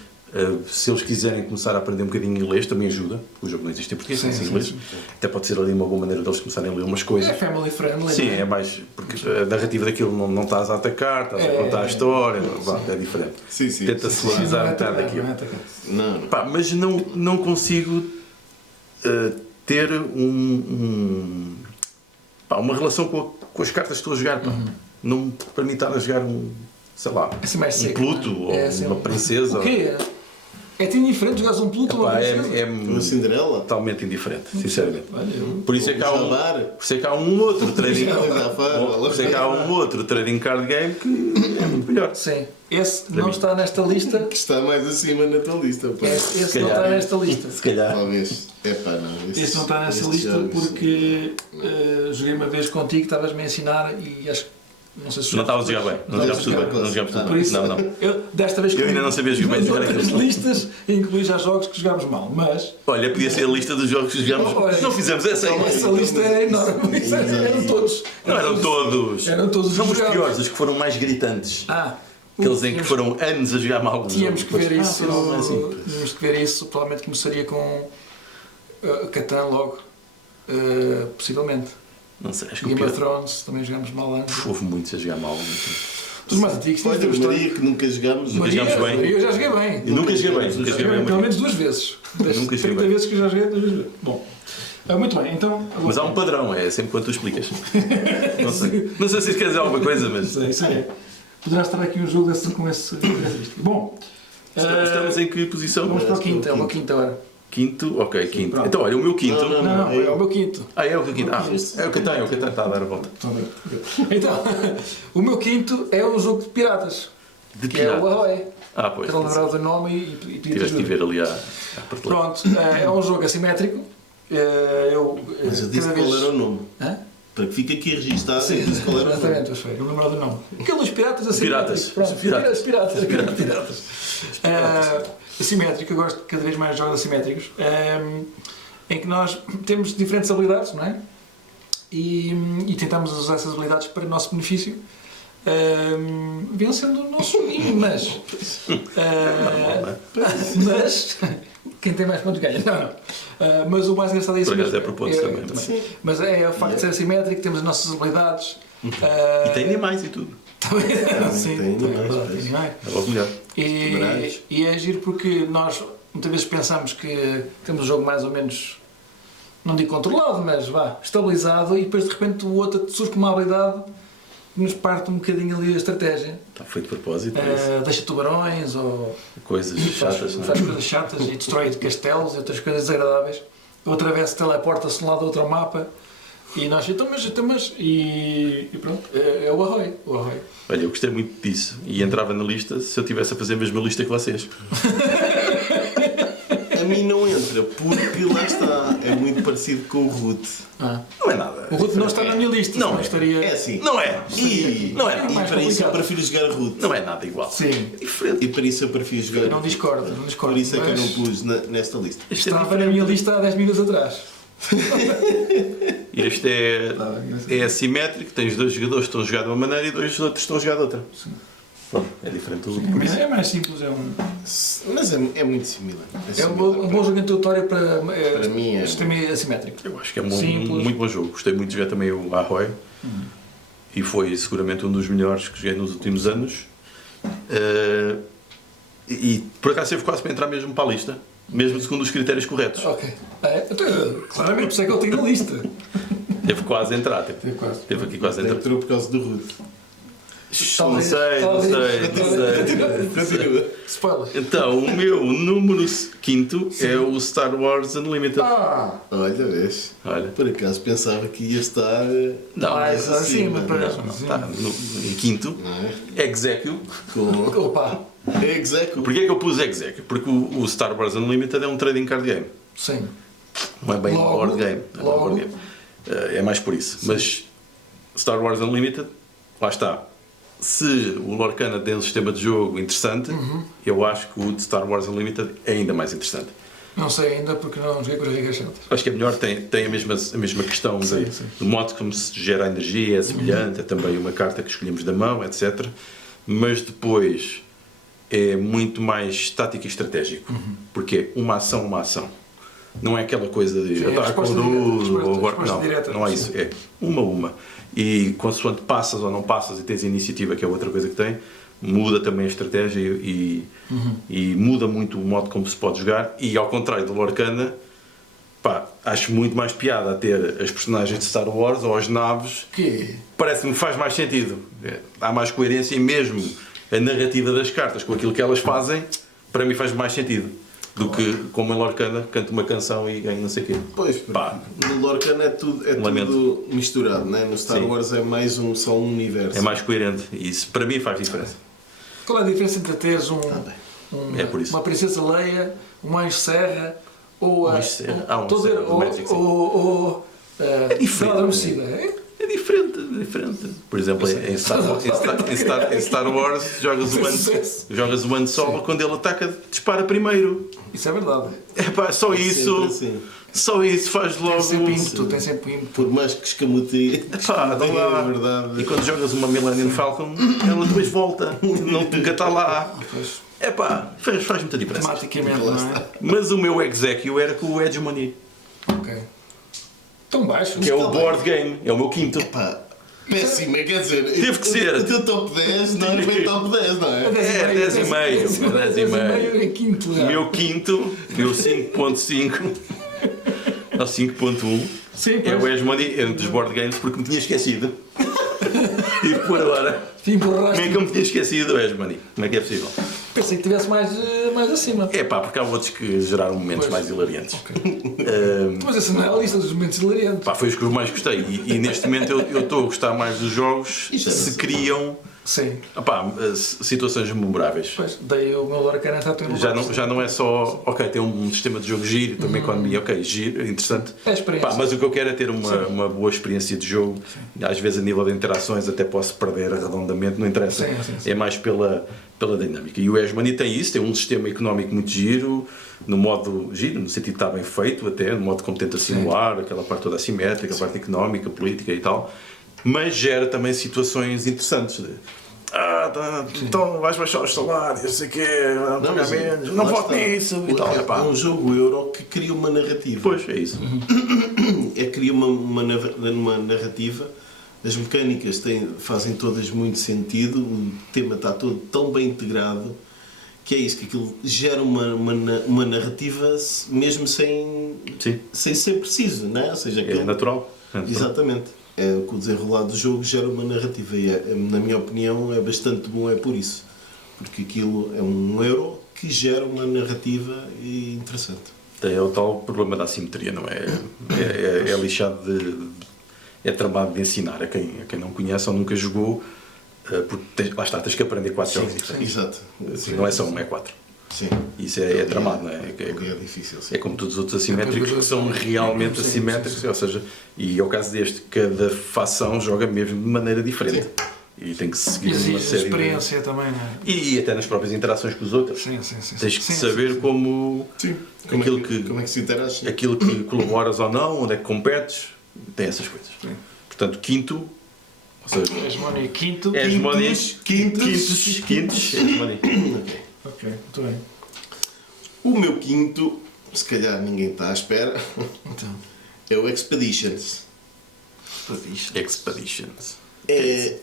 Se eles quiserem começar a aprender um bocadinho inglês, também ajuda. O jogo não existe em português, em inglês. Sim. Até pode ser ali uma boa maneira deles começarem a ler umas coisas. É family friendly. Sim, é mais. Porque a narrativa daquilo não estás a atacar, estás a contar a história, é diferente. Sim. Tenta suavizar um bocado aquilo. Não. Pá, mas não consigo ter uma relação com as cartas que estou a jogar. Não me permite estar a jogar sei lá, assim mais seco, Pluto ou assim, uma princesa. O quê? É-te indiferente jogares um Pluto ou uma princesa? É uma Cinderela? Totalmente indiferente, sinceramente. Olha, por isso é que há um outro trading. Por isso é que há um outro trading card game que é muito melhor. Sim. Esse não está nesta lista. Que está mais acima na tua lista. Esse não está nesta lista. Se calhar. Talvez. Esse não está nesta lista porque joguei uma vez contigo, estavas-me a ensinar e acho que. Não sei se não estavas a jogar bem. Não jogámos tudo bem. Não jogámos tudo bem. Não. Desta vez eu ainda não sabia jogar bem. Nas listas incluí já jogos que jogámos mal, mas. Olha, podia ser a lista dos jogos que jogámos. Não fizemos essa ainda. Essa lista é enorme. Eram todos. Não eram todos. Eram todos. São os piores, os que foram mais gritantes. Aqueles em que foram anos a jogar mal. Tínhamos que ver isso. Tínhamos que ver isso. Provavelmente começaria com Catan logo. Possivelmente. Não sei, acho que o Game of pior. Thrones também jogámos mal antes. Houve muitos a jogar mal. Os mais antigos Olha, temos Maria, que nunca jogámos. Maria- jogamos bem. Eu já joguei bem. Eu nunca joguei bem, nunca joguei bem. Pelo menos 2 vezes. Das Nunca joguei 30 bem. vezes que eu já joguei, 2 vezes. Bom, muito bem, então. Mas há um padrão, é sempre quando tu explicas. Não sei se isso quer dizer alguma coisa, mas. Isso é. Poderá estar aqui um jogo desse, com esse característico. Bom, Estamos em que posição? vamos para o quinto, é o meu quinto agora. Quinto? Ok, quinto. Pronto. Então, olha, o meu quinto. Não, é o meu quinto. Ah, é o que quinto. Ah, é o que tenho, está a dar a volta. Então, o meu quinto é um jogo de piratas. De Que é o pirata. Ahoy. Ah, pois. Quero lembrar do nome e pedir Tiveste que ajuda. ver ali à prateleira. Pronto, é um jogo assimétrico. Eu, Mas eu disse cada qual vez- era o nome. Hã? Para que fique aqui registado, Sim, eu disse qual era o nome. exatamente, pois foi. Eu lembrar do nome. Aqueles piratas assimétricos. Piratas. Pronto, Piratas. piratas. Aqueles piratas. Assimétrico, eu gosto cada vez mais de jogos assimétricos. Em que nós temos diferentes habilidades, não é? E tentamos usar essas habilidades para o nosso benefício. Vencendo o nosso joguinho, mas mas quem tem mais pontos ganha. Não. Mas o mais engraçado é isso Por acaso mesmo. é por pontos também. Sim. Mas é o facto de ser assimétrico, temos as nossas habilidades. E tem animais e tudo. Sim, tem também é animais, verdade, pois. tem animais. É logo melhor. E é giro porque nós muitas vezes pensamos que temos o jogo mais ou menos, não digo controlado, mas vá, estabilizado, e depois de repente o outro surge com uma habilidade que nos parte um bocadinho ali a estratégia. Está feito de propósito. é isso. Deixa tubarões ou Coisas chatas, não é? faz coisas chatas e destrói castelos e outras coisas desagradáveis. Outra vez teleporta-se de um lado a outro mapa e nós e pronto, é o Ahoy. O Ahoy. Olha, eu gostei muito disso e entrava na lista se eu tivesse a fazer a mesma lista que vocês. A mim não entra, porque lá está, é muito parecido com o Root. Não é nada. O Ruth não está na minha lista, Não senão é. estaria. É assim. Não é. Não é. E mais para isso eu complicado. prefiro jogar Root. Não é nada igual. Sim. É diferente. E para isso eu prefiro jogar Não Root. discordo, não discordo. Por isso é que eu não mas pus nesta lista. Este é estava diferente. na minha lista há 10 minutos atrás. Este é assimétrico, tens 2 jogadores que estão a jogar de uma maneira e 2 outros estão a jogar de outra. Pronto, é diferente tudo por isso. É mais simples, Mas é muito similar. é um bom jogo introdutório para mim é- sistema assimétrico. Eu acho que é um Simples. muito bom jogo. Gostei muito de jogar também o Ahoy. E foi seguramente um dos melhores que joguei nos últimos anos. E por acaso teve quase para entrar mesmo para a lista. Mesmo segundo os critérios corretos. Ok. Então, claramente, por isso é que eu tenho na lista. Teve quase a entrar. Teve quase. Teve aqui quase a entrar. Entrou por causa do Root. Não sei. Continua. Spoiler. Então, o meu número 5 é o Star Wars Unlimited. Olha, vês. Olha. Por acaso pensava que ia estar. Não, Mais acima, acima. para. Não, está em quinto. Executive. Com... Opa. É execo. Porquê é que eu pus Executive? Porque o Star Wars Unlimited é um trading card game. Sim. Não é bem um Logo, board game. É, um logo. board game. É mais por isso. Mas Star Wars Unlimited, lá está. Se o Lorcana tem um sistema de jogo interessante, eu acho que o de Star Wars Unlimited é ainda mais interessante. Não sei ainda porque não joguei com as regras certas. Acho que é melhor, tem a mesma questão Sim, de, sim. do modo como se gera a energia, é semelhante, é também uma carta que escolhemos da mão, etc. Mas depois é muito mais tático e estratégico. Porque é uma ação. Não é aquela coisa de Sim, é a ataque com resposta direta, duro, ou agora. resposta Não, direta, não é sim. isso. É uma. E consoante passas ou não passas e tens a iniciativa, que é outra coisa que tem, muda também a estratégia e muda muito o modo como se pode jogar. E ao contrário do Lorcana, pá, acho muito mais piada a ter as personagens de Star Wars ou as naves. Que Parece-me que faz mais sentido. Há mais coerência e mesmo a narrativa das cartas com aquilo que elas fazem, para mim faz mais sentido do que como em Lorcana canta uma canção e ganha não sei o quê. Pois, Pá. no Lorcana é tudo misturado, né? No Star Sim. Wars é mais só um universo. É mais coerente e isso para mim faz diferença. qual é a diferença entre teres É por isso. uma princesa Leia, um anjo serra ou a. Um anjo serra. Há um estou a dizer, serra do Magic, sim. é diferente, adormecida. É diferente. Por exemplo, em Star Wars jogas o Han Solo, quando ele ataca, dispara primeiro. Isso é verdade. É pá, só isso. Sempre assim. Só isso faz logo. Tem sempre ímpeto, tem sempre ímpeto. Por mais que escamoteie, Pá, dá lá. é verdade. E quando jogas uma Millennium Falcon, ela depois volta, nunca está lá. Pois, É pá, faz muita diferença. tematicamente, não é? Mas o meu Executive era com o Hegemony. Ok. Tão baixo. que é o board game. É o meu quinto. Epá, péssima, quer dizer... Teve que ser. O teu top 10 não é bem top 10, não é? É, 10,5. 10,5. É quinto O lugar. meu quinto, meu 5.5 ou 5.1 Sim, é o pois. Esmoni entre os board games porque me tinha esquecido. E por agora, Sim, como borraste. é que eu me tinha esquecido do Esmoni? Como é que é possível? Pensei que tivesse mais acima. É pá, porque há outros que geraram momentos Pois. mais hilariantes. Mas essa não é a lista dos momentos hilariantes. Pá, foi os que eu mais gostei. E neste momento eu estou a gostar mais dos jogos Isso é se assim. criam Sim. situações memoráveis. Pois, dei o meu Lora Caneta a tu. Já não é só, ok, tem um sistema de jogo giro, tem uma economia, ok, giro, interessante. É a experiência. Pá, mas o que eu quero é ter uma boa experiência de jogo. Às vezes, a nível de interações, até posso perder redondamente, não interessa. Sim. É mais pela dinâmica. E o Esmani tem isso, tem um sistema económico muito giro, no modo giro, no sentido de estar bem feito, até, no modo como tenta simular, aquela parte toda assimétrica, a parte económica, política e tal. Mas gera também situações interessantes. Então vais baixar os salários, não sei o quê, pagar menos, não lá voto está. nisso e tal. É Epá. um jogo euro que cria uma narrativa. Pois, é isso. Cria uma narrativa. As mecânicas fazem todas muito sentido, o tema está todo tão bem integrado que é isso, que aquilo gera uma narrativa mesmo sem ser preciso, não é? Ou seja, É natural. Exatamente. É que o desenrolar do jogo gera uma narrativa e na minha opinião é bastante bom, é por isso. Porque aquilo é um euro que gera uma narrativa interessante. É o tal problema da assimetria, não é? É lixado é tramado de ensinar a quem não conhece ou nunca jogou, porque lá está, tens que aprender 4 jogos diferentes. Exato. Não é só um, é 4. Sim. Isso é tramado, não é? É difícil, sim. É como todos os outros assimétricos que são realmente assimétricos, ou seja, e ao caso deste, cada facção joga mesmo de maneira diferente. E tem que seguir uma Exige série experiência também, não é? E até nas próprias interações com os outros. Sim. Tens que saber como Como aquilo é que se interage? aquilo que colaboras ou não, onde é que competes, tem essas coisas. Sim. Portanto, quinto, ou seja, Hegemonia quinto. hegemonia, Quintos. hegemonia. Ok, muito bem. O meu quinto, se calhar ninguém está à espera, Então. é o Expeditions. Expeditions. É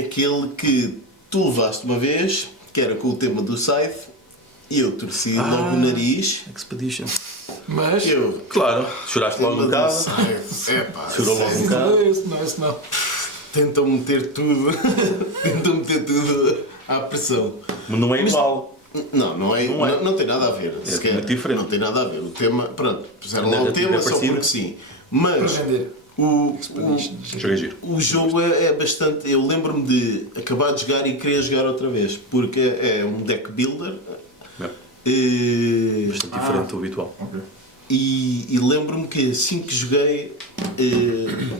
aquele que tu levaste uma vez, que era com o tema do Scythe, e eu torci logo o nariz. Expeditions. Mas. Eu, Claro, choraste logo um tema do bocado. Scythe, epá, Chorou logo um sério. bocado. Não é esse, não é esse, não. Tentam meter tudo, à pressão. Mas não é igual. Não é, Não é. não tem nada a ver. sequer. muito diferente. Não tem nada a ver. O tema, pronto, puseram A lá o narrativa tema é só parecida. porque sim. Mas Para vender. o Jogo é giro. o jogo é bastante. Eu lembro-me de acabar de jogar e querer jogar outra vez, porque é um deck builder. É bastante diferente do habitual. E lembro-me que assim que joguei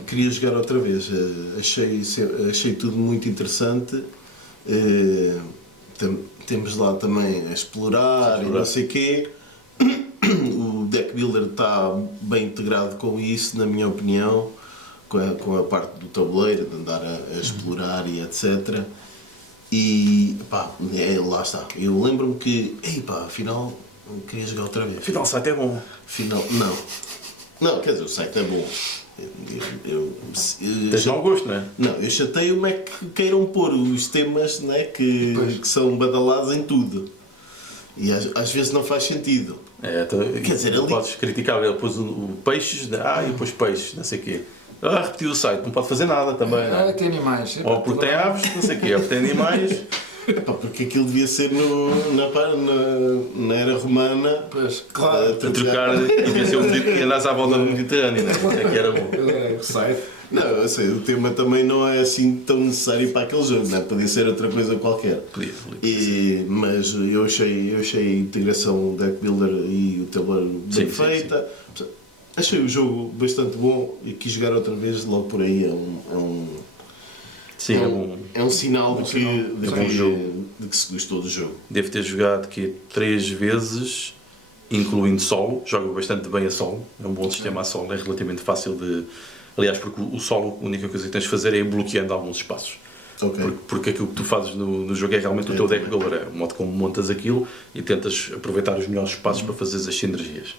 queria jogar outra vez. Achei tudo muito interessante. Temos lá também a explorar e não sei o quê. O deck builder está bem integrado com isso, na minha opinião, com a parte do tabuleiro, de andar a explorar e etc. E pá, lá está. Eu lembro-me que, afinal, queria jogar outra vez. Afinal, o site é bom. Afinal, não, quer dizer, o site é bom. Tens mau gosto, não é? Não, eu chateio-me é que queiram pôr os temas, né, que são badalados em tudo. E às vezes não faz sentido. Quer dizer, não ali- podes criticar, ele pôs o peixes, e depois peixes, não sei o quê. Repetiu o site, não pode fazer nada também. Não é? Tem animais. Ou porque tem aves, não sei o quê, ou porque tem animais. Epá, porque aquilo devia ser na era romana. Pois, a claro. A trocar e devia ser e andares à volta do Mediterrâneo, não é? É que era bom. Site. Não, eu sei, o tema também não é assim tão necessário para aquele jogo, não é? Podia ser outra coisa qualquer. Podia. Mas eu achei a integração do deck builder e o tabuleiro bem Sim, feita. Achei o jogo bastante bom e quis jogar outra vez, logo por aí Sim, é bom. é um sinal de que, É bom jogo. de que se gostou do jogo. Devo ter jogado aqui 3 vezes, incluindo solo. Jogo bastante bem a solo. É um bom sistema a solo, é relativamente fácil de. Aliás, porque o solo, a única coisa que tens de fazer é ir bloqueando alguns espaços. Ok. Porque aquilo que tu fazes no jogo é realmente o teu deck builder, é o modo como montas aquilo e tentas aproveitar os melhores espaços para fazer as sinergias.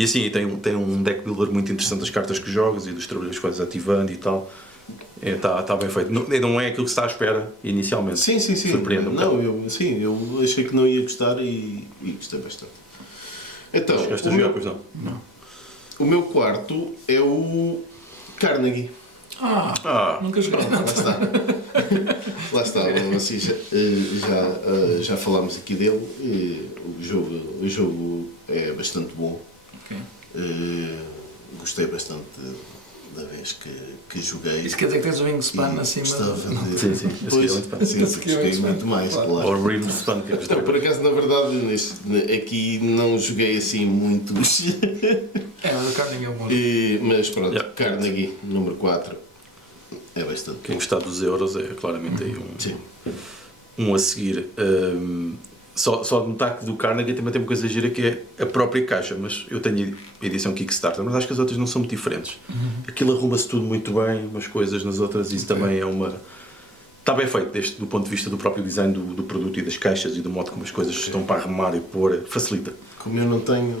E assim, tem um deck builder muito interessante das cartas que jogas e dos trabalhos que vais ativando e tal. Está bem feito. Não é aquilo que se está à espera inicialmente. Sim. Surpreende um não, eu achei que não ia gostar e gostei bastante. Então, Chegaste a jogar, pois não? o meu quarto é o Carnegie. Nunca joguei. Lá está, assim, já falámos aqui dele. O jogo é bastante bom. Ok. Gostei bastante da vez que joguei. Isso quer dizer que tens o Wingspan acima gostava de... Sim. Pois, Sim, gostei muito mais, claro. Ou Rimspan, que é Então, por acaso, na verdade, aqui não joguei assim muitos. mas o Carnegie é um bom. Mas pronto, Yeah. Carnegie, número 4, é bastante. Quem gostar dos euros é claramente aí Sim. um a seguir. Só de notar que do Carnegie também tem uma coisa gira que é a própria caixa, mas eu tenho a edição Kickstarter, mas acho que as outras não são muito diferentes. Aquilo arruma-se tudo muito bem, umas coisas nas outras, e isso também é uma... Está bem feito, do ponto de vista do próprio design do produto e das caixas e do modo como as coisas estão para arrumar e pôr, facilita. Como eu não tenho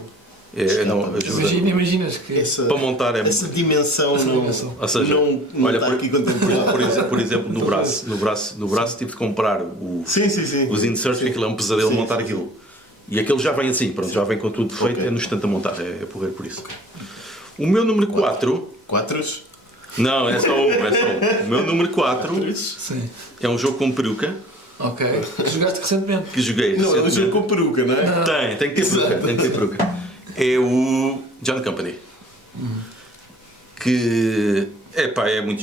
Não, ajuda. Imaginas que... Para montar é... essa dimensão não, Ou seja, não olha, está aqui contemplada. por exemplo, no braço tive de comprar Sim. os inserts, que aquilo é um pesadelo montar aquilo. E aquele já vem assim, pronto, já vem com tudo feito, Ok. é no instante a montar, é porreiro por isso. O meu número 4, 4? não, é só um. O meu número 4 Sim. é um jogo com peruca Ok. Tu jogaste recentemente. que joguei. Não, é um recentemente. jogo com peruca, não é? Tem que ter peruca. É o John Company. Que é muito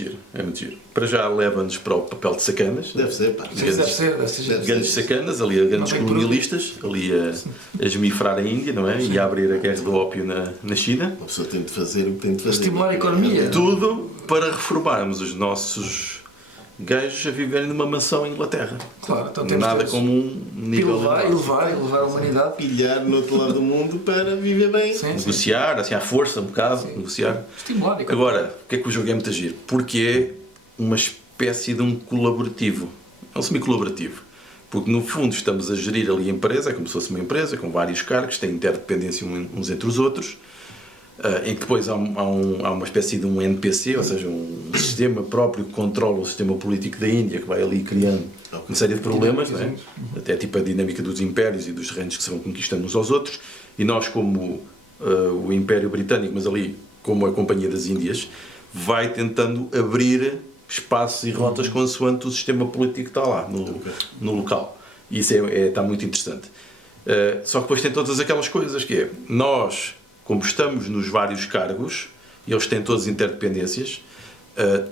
giro. Para já leva-nos para o papel de sacanas. Deve ser, pá. Deve ser. Grandes sacanas, ali a grandes Não tem colonialistas, ali a esmifrar a Índia, não é? E a abrir a guerra do ópio na China. Uma pessoa tem de fazer o que tem de fazer. Estimular a economia. Tudo para reformarmos os nossos gajos a viverem numa mansão em Inglaterra. Claro, então temos Nada que como um nível elevar a humanidade. Pilhar no outro lado do mundo para viver bem. Sim. negociar, assim à força um bocado, negociar. Estimular a economia. Agora, porque é que o jogo é muito giro? Porque é uma espécie de um colaborativo. É um semi-colaborativo. Porque no fundo estamos a gerir ali a empresa, é como se fosse uma empresa, com vários cargos, tem interdependência uns entre os outros, em que depois há uma espécie de um NPC, ou seja, um sistema próprio que controla o sistema político da Índia, que vai ali criando uma série de problemas, não é? Até tipo a dinâmica dos impérios e dos reinos que se vão conquistando uns aos outros, e nós como o Império Britânico, mas ali como a Companhia das Índias, vai tentando abrir espaços e rotas consoante o sistema político que está lá, no local. E isso está muito interessante. Só que depois tem todas aquelas coisas que é, nós, como estamos nos vários cargos, e eles têm todas as interdependências,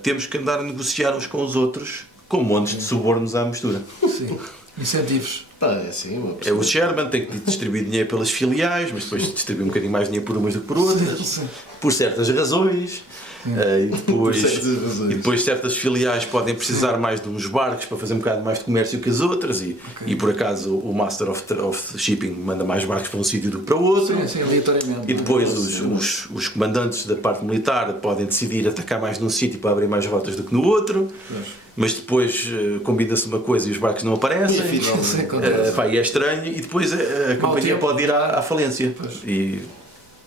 temos que andar a negociar uns com os outros com montes de subornos à mistura. Sim. Incentivos. Pá, é assim, uma É pessoa... o Sherman tem que distribuir dinheiro pelas filiais, mas depois distribui um bocadinho mais dinheiro por umas do que por outras, Sim. por certas razões. E depois certas filiais podem precisar mais de uns barcos para fazer um bocado mais de comércio que as outras, e por acaso o Master of Shipping manda mais barcos para um sítio do que para o outro. Sim, aleatoriamente. E depois os comandantes da parte militar podem decidir atacar mais num sítio para abrir mais rotas do que no outro, mas depois combina-se uma coisa e os barcos não aparecem. Isso acontece. E é estranho, e depois a companhia pode ir à falência. E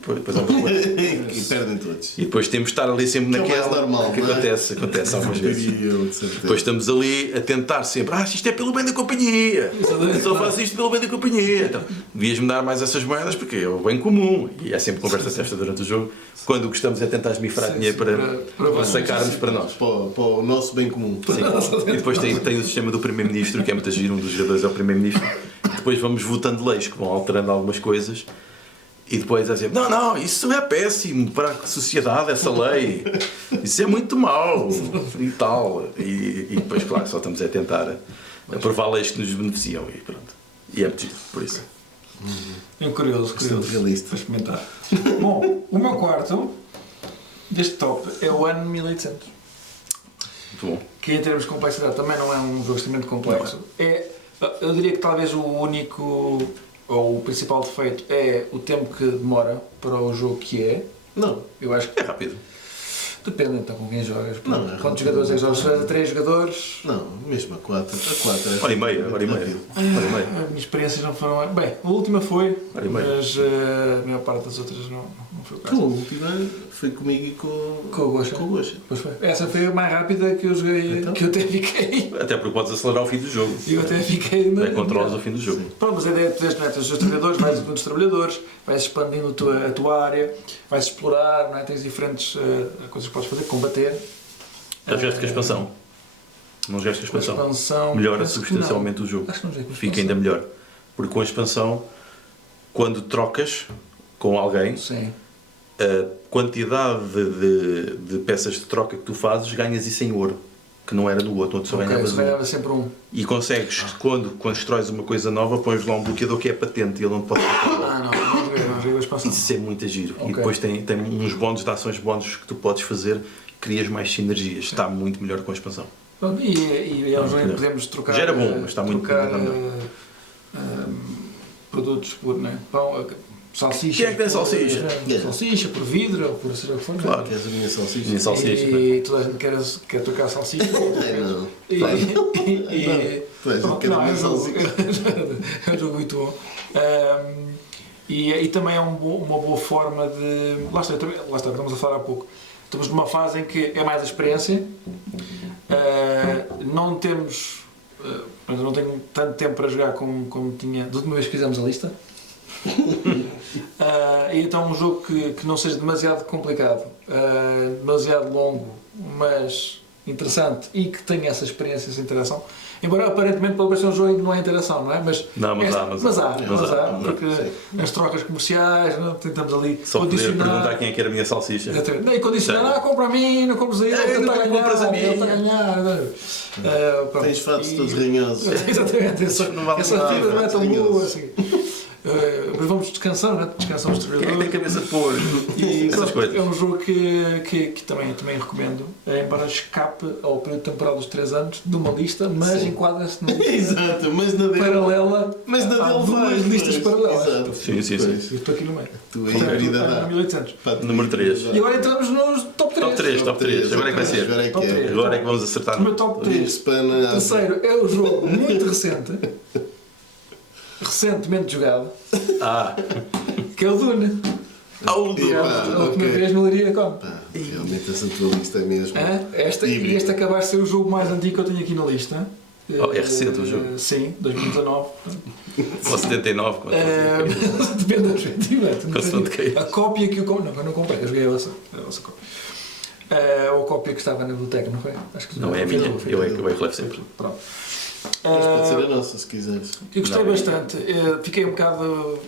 depois há uma coisa. E perdem todos. E depois temos de estar ali sempre Que é o mais naquela. normal, que não é? acontece algumas vezes. Diria eu, de certeza. Depois estamos ali a tentar sempre, isto é pelo bem da companhia, eu só faço isto pelo bem da companhia. Então, devias-me dar mais essas moedas porque é o bem comum. E é sempre conversa testa durante o jogo, quando o que estamos é tentar esmifrar dinheiro para sacarmos para nós. Para o nosso bem comum. Sim. E depois tem o sistema do Primeiro-Ministro, que é muito giro, um dos jogadores é o Primeiro-Ministro. Depois vamos votando leis que vão alterando algumas coisas. E depois é assim, não, isso é péssimo para a sociedade, essa lei. Isso é muito mau e tal. E depois, claro, só estamos a tentar aprovar leis que nos beneficiam e pronto. E é muito giro, por isso. É curioso. Realista. Para experimentar. Bom, o meu quarto deste top é o ano 1800. Muito bom. Que em termos de complexidade também não é um jogo extremamente complexo. Eu diria que talvez o único ou o principal defeito é o tempo que demora para o jogo que é. Não. Eu acho que É rápido. Depende então com quem jogas. Não, é Quantos jogadores é que jogas? Se tiver 3 jogadores. Não, mesmo a 4. A 4 é Hora e meia, hora e meia. rápido. Hora e meia. As minhas experiências não foram. Bem, a última foi, Hora e meia. mas a maior parte das outras não foi o A caso. última foi comigo e Com o Gosha. Com o Gosha. Pois foi. Essa foi a mais rápida que eu joguei, Então? que eu até fiquei. Até porque podes acelerar o fim do jogo. Eu até fiquei. É controlas o fim do jogo. Pronto, mas a ideia é que tu tens os teus trabalhadores, vais com os trabalhadores, vais expandindo a tua área, vais explorar, não é? Tens diferentes coisas que podes fazer, combater. Já jogaste com a expansão? Não jogaste com a expansão? Expansão. Melhora penso que substancialmente o jogo. não. Acho que não joguei com a Fica expansão. ainda melhor. Porque com a expansão, quando trocas com alguém, Sim. a quantidade de peças de troca que tu fazes, ganhas isso em ouro. Que não era no outro, onde só Ok, ganhavas se um. ganhava sempre um. E consegues, quando constróis uma coisa nova, pões lá um bloqueador que é patente e ele não te pode trocar. Ah, não joguei a expansão. Isso é muito giro. Ok. E depois tem uns bónus de ações bónus que tu podes fazer, crias mais sinergias. Está muito melhor com a expansão. Pronto, e é um jogo em que podemos trocar. Já era bom, mas está muito trocar, melhor. produtos por, né? Pão, salsicha. Quem é que tem salsicha? Salsicha, por vidro, ou por sei lá o que for. Claro. Queres a minha salsicha? Minha salsicha. E toda a gente quer trocar salsicha. É, não. E, Vai. Tu és pronto, quer a não, minha é um jogo- salsicha. é um jogo muito bom. E também é uma boa forma de. Lá está, estamos a falar há pouco. Estamos numa fase em que é mais a experiência. Não temos. Mas eu não tenho tanto tempo para jogar como tinha da última vez que fizemos a lista. E então um jogo que não seja demasiado complicado, demasiado longo, mas interessante e que tenha essa experiência, essa interação. Embora aparentemente pode parecer um jogo em que não há interação, não é? Mas Não, mas há, porque as trocas comerciais, não? Tentamos ali Só poder perguntar quem é que era a minha salsicha. Exatamente. Não, e condicionar, compra a mim, não compras a ele, ele está a ganhar, compras a mim. ele está a ganhar. Pronto. Tens fatos E- todos ranhosos. Exatamente, Não vale essa nada, vida não é tão ranhosos. boa assim. Mas vamos descansar, não é? Descansar os Quem é que tem trabalhadores. cabeça de porco? E Essas pronto, coisas. é um jogo que também recomendo, embora escape ao período temporal dos 3 anos de uma lista, mas Sim. enquadra-se numa Exato, mas na dele. paralela. Mas na Há dele duas vai. listas pois. paralelas. Exato. Sim, sim, sim. Pois. Eu estou aqui no meio. Tu aí Portanto, a vida há dá. 1800. Pá, tu- Número 3. E agora entramos nos top 3. Top 3, top 3. Agora é que vai ser. Agora é que Top é. três. Agora é que vamos acertar. O meu top 3. Wingspan, O terceiro é o jogo muito recente, recentemente jogado, Ah, que é o Dune. ao E a Epá, última ok. vez no Leiria com. Pá, realmente essa tua lista é mesmo. E este acabar de ser o jogo mais antigo que eu tenho aqui na lista. Oh, é recente o jogo? Sim, 2019. ou 79. quanto Depende da perspectiva. Consoante quem. A cópia que eu comprei. Não, eu não comprei, eu joguei a vossa cópia. Ou a cópia que estava na biblioteca, não foi? Acho que Não é a minha, eu é que levo sempre. Pronto. Mas pode ser a nossa, se quiseres. Eu gostei Não. bastante. Fiquei um bocado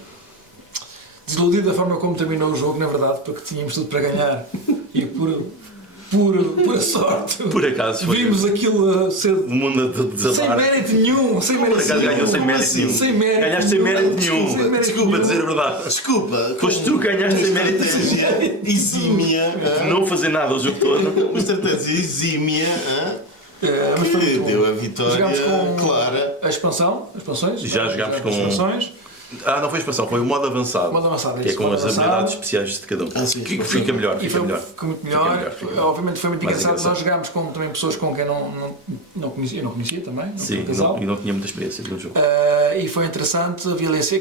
desiludido da forma como terminou o jogo, na verdade, porque tínhamos tudo para ganhar. E pura sorte. Por acaso foi. Vimos aquilo a ser O mundo a sem desabar. mérito nenhum. Sem Por mérito acaso ganhou sem mérito assim? nenhum. Sem mérito. Ganhaste sem mérito nenhum. Sem mérito Desculpa nenhum. dizer a verdade. Desculpa. Foste tu que ganhaste sem mérito nenhum. Estratégia exímia. Não fazer nada o jogo todo. Uma estratégia exímia. Mas foi Que muito bom. deu a vitória Jogámos com clara. a expansão, as expansões. Já jogámos com- expansões. Ah, não foi expansão, foi o modo avançado. Modo avançado, Que é isso, com modo as avançado. habilidades especiais de cada um. Ah, sim, Que expansão. fica melhor, E fica foi, melhor. ficou muito Fica melhor. melhor, fica melhor. Obviamente foi muito Mais engraçado. engraçado. Nós jogámos com também pessoas com quem não conhecia. Eu não conhecia também. Não Sim, foi um casal. e não tinha muita experiência no jogo. E foi interessante a violência,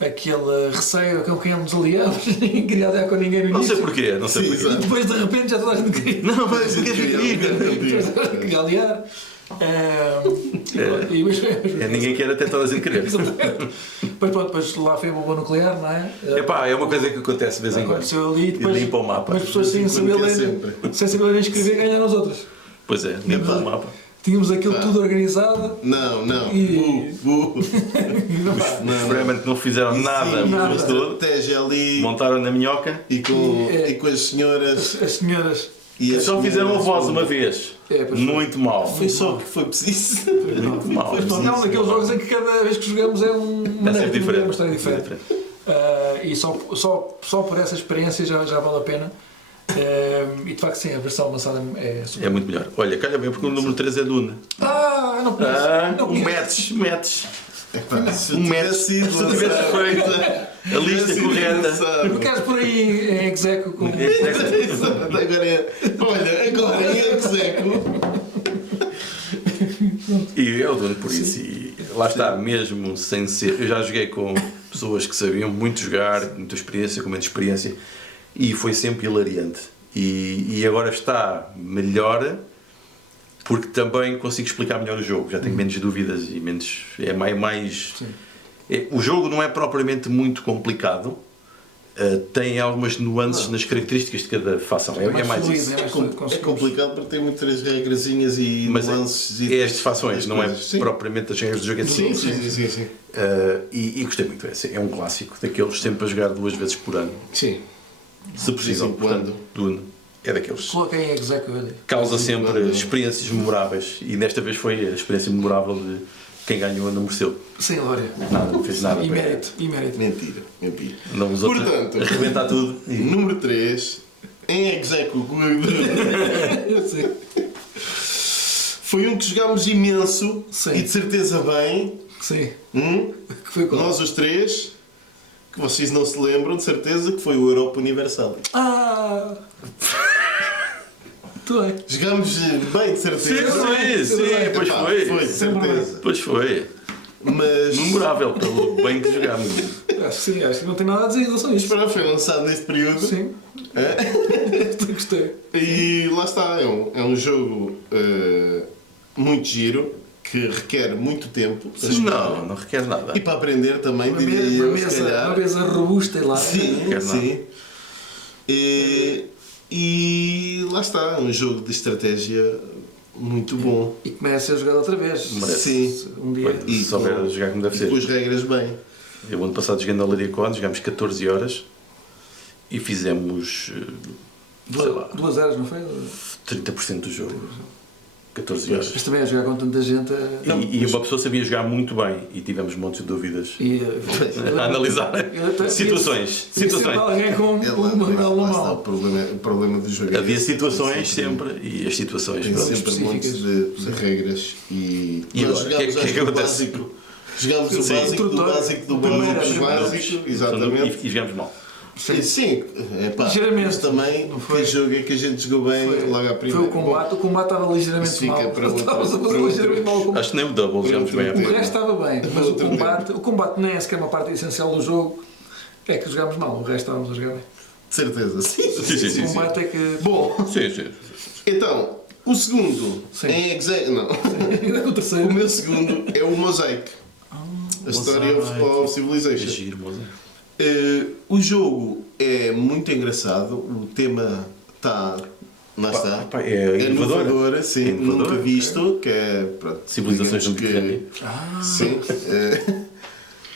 aquele receio com quem nos aliamos. Ninguém queria aliar com ninguém no Não sei início. porquê, não sei Sim, porquê. exato. E depois de repente já toda a gente queria. Não, mas porque Depois toda a gente queria aliar. É, ninguém quer até toda a gente querer. Depois lá foi a bomba nuclear, não é? Epá, é uma coisa que acontece de vez em quando. Aconteceu ali e E depois limpa o mapa. as pessoas sem saber Quando quer ler, sempre. sem saber ler e escrever ganharam as outras. Pois é, limpa o mapa. Tínhamos aquilo Pá. tudo organizado. Não, não. E- Bu. Os Não, Freeman não fizeram nada, nada. mas tudo. Estratégia ali Montaram na minhoca. e com as senhoras. As senhoras. E as Só fizeram a senhoras- voz uma vez. É, pois Muito mal. Foi só o que foi preciso. Muito mal. Foi Mas pronto, é um daqueles jogos em que cada vez que jogamos é uma É sempre diferente. uma história diferente. E só por essa experiência já vale a pena. E de facto, sim, a versão avançada é super. É muito melhor. Olha, calha bem, porque o número 3 é Dune. Não conheço. Não O conheço. Metes. Epá, se Um tivesse match, sido se tivesse feito a lista correta. Por acaso por aí é execo com. Exato, agora é. Olha, agora é execo. E é o dono por isso. E lá está, mesmo sem ser. Eu já joguei com pessoas que sabiam muito jogar, muita experiência, com menos experiência, e foi sempre hilariante. E agora está melhor porque também consigo explicar melhor o jogo. Já tenho menos dúvidas e menos. É mais. O jogo não é propriamente muito complicado. Tem algumas nuances nas características de cada facção. É mais fluido, isso. é mais fluido, É complicado porque tem muitas regrazinhas e Mas nuances. é as fações, não é coisas. Sim. propriamente as regras do jogo em si. Sim. E gostei muito. É um clássico daqueles sempre a jogar 2 vezes por ano. Sim. Se possível, De vez em quando. portanto, Dune é daqueles. Coloquei em execo. Olha. Causa sempre experiências memoráveis. E desta vez foi a experiência memorável de quem ganhou não mereceu. Sem glória. Nada, não fez nada. E mérito. Mentira. Não os outros Portanto, arrebentar tudo. E número 3, em execo, Eu sei. foi um que jogámos imenso Sim. e de certeza bem. Sim. Que foi qual? nós os três, que vocês não se lembram de certeza, que foi o Europa Universal. Ah! Tu é. Jogámos bem de certeza. pois Epá, foi. Foi, de certeza. Pois foi. Mas Memorável pelo bem que jogámos. Acho que não tem nada a dizer em relação a isto. Esperar, foi lançado neste período. Sim. Gostei. E lá está, é um jogo muito giro, que requer muito tempo. para jogar. Não requer nada. E para aprender também, Uma diria eu, se calhar. mesa robusta e lá. Sim, Quer nada. sim. E lá está, um jogo de estratégia muito bom. E começa a jogar outra vez. Merece. Sim. Um dia. E Se souber jogar como deve e ser. com as regras bem. Eu, ano passado, joguei na Lariacon, jogámos 14 horas e fizemos, sei lá, 2 horas, não foi? 30% do jogo. 14 horas. Mas também a jogar com tanta gente. E uma pessoa sabia jogar muito bem e tivemos montes de dúvidas a analisar situações. Alguém com um manual na Lá está, mão. o problema do jogo. Havia situações sempre e as situações. Tem pronto. sempre montes de regras. E E nós agora, o que é que jogámos o acontece? básico. Jogámos o Sim. básico do básico do básico do básico. Exatamente. E jogamos mal. Sim, epá, Ligeiramente. mas também Não foi? que jogo é que a gente jogou bem logo à Foi primeira. o combate estava Isso ligeiramente fica mal. para outro- Estávamos a fazer para outro- ligeiramente mal o combate. Acho que nem o double jogamos bem à O frente. resto estava bem, mas Outro o combate não é sequer uma parte essencial do jogo. É que jogámos mal, o resto estávamos a jogar bem. De certeza, sim. Sim. O combate é que. Bom, Sim. então, o segundo Sim. em não. Ainda com o terceiro. O meu segundo é o Mosaic. A Story of Civilization. Giro, moça. O jogo é muito engraçado, o tema está. Lá está. Pá, é inovador. inovadora, sim, É inovador, nunca visto, que é. Pronto, Civilizações do digamos Mediterrâneo. Sim,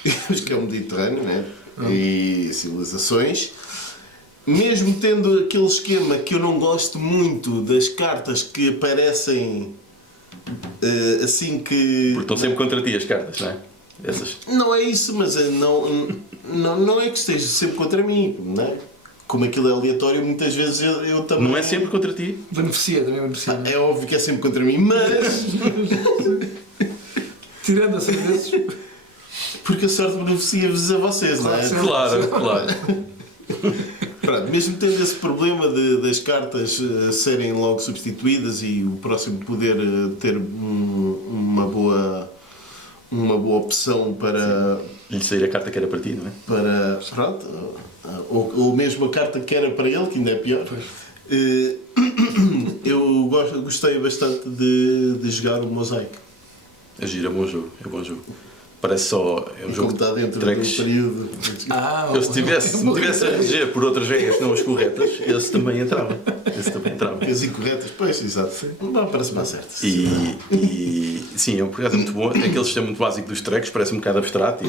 digamos que é o Mediterrâneo, né? E civilizações. Mesmo tendo aquele esquema que eu não gosto muito das cartas que aparecem assim que. Porque estão sempre contra ti as cartas, não é? Essas. Não é isso, mas não é que esteja sempre contra mim, não é? Como aquilo é aleatório, muitas vezes eu também. Não é sempre contra ti. Beneficia, também beneficia. É óbvio que é sempre contra mim, mas. Tirando essas vezes. Porque a sorte beneficia-vos a vocês, não é? Claro. Pronto, mesmo tendo esse problema das cartas serem logo substituídas e o próximo poder ter uma boa opção para. Lhe sair a carta que era para ti, não é? Para. Pronto. Ou mesmo a carta que era para ele, que ainda é pior. Eu gostei bastante de jogar o Mosaic. É giro, é bom jogo. Parece só. É um Como jogo está de dentro do tracks. período. Eu, se tivesse a reger por outras regras que não as corretas, esse também entrava. As incorretas, pois, exato. Não, parece-me certo. E sim, é um projeto muito bom. Aquele sistema muito básico dos tracks parece um bocado abstrato.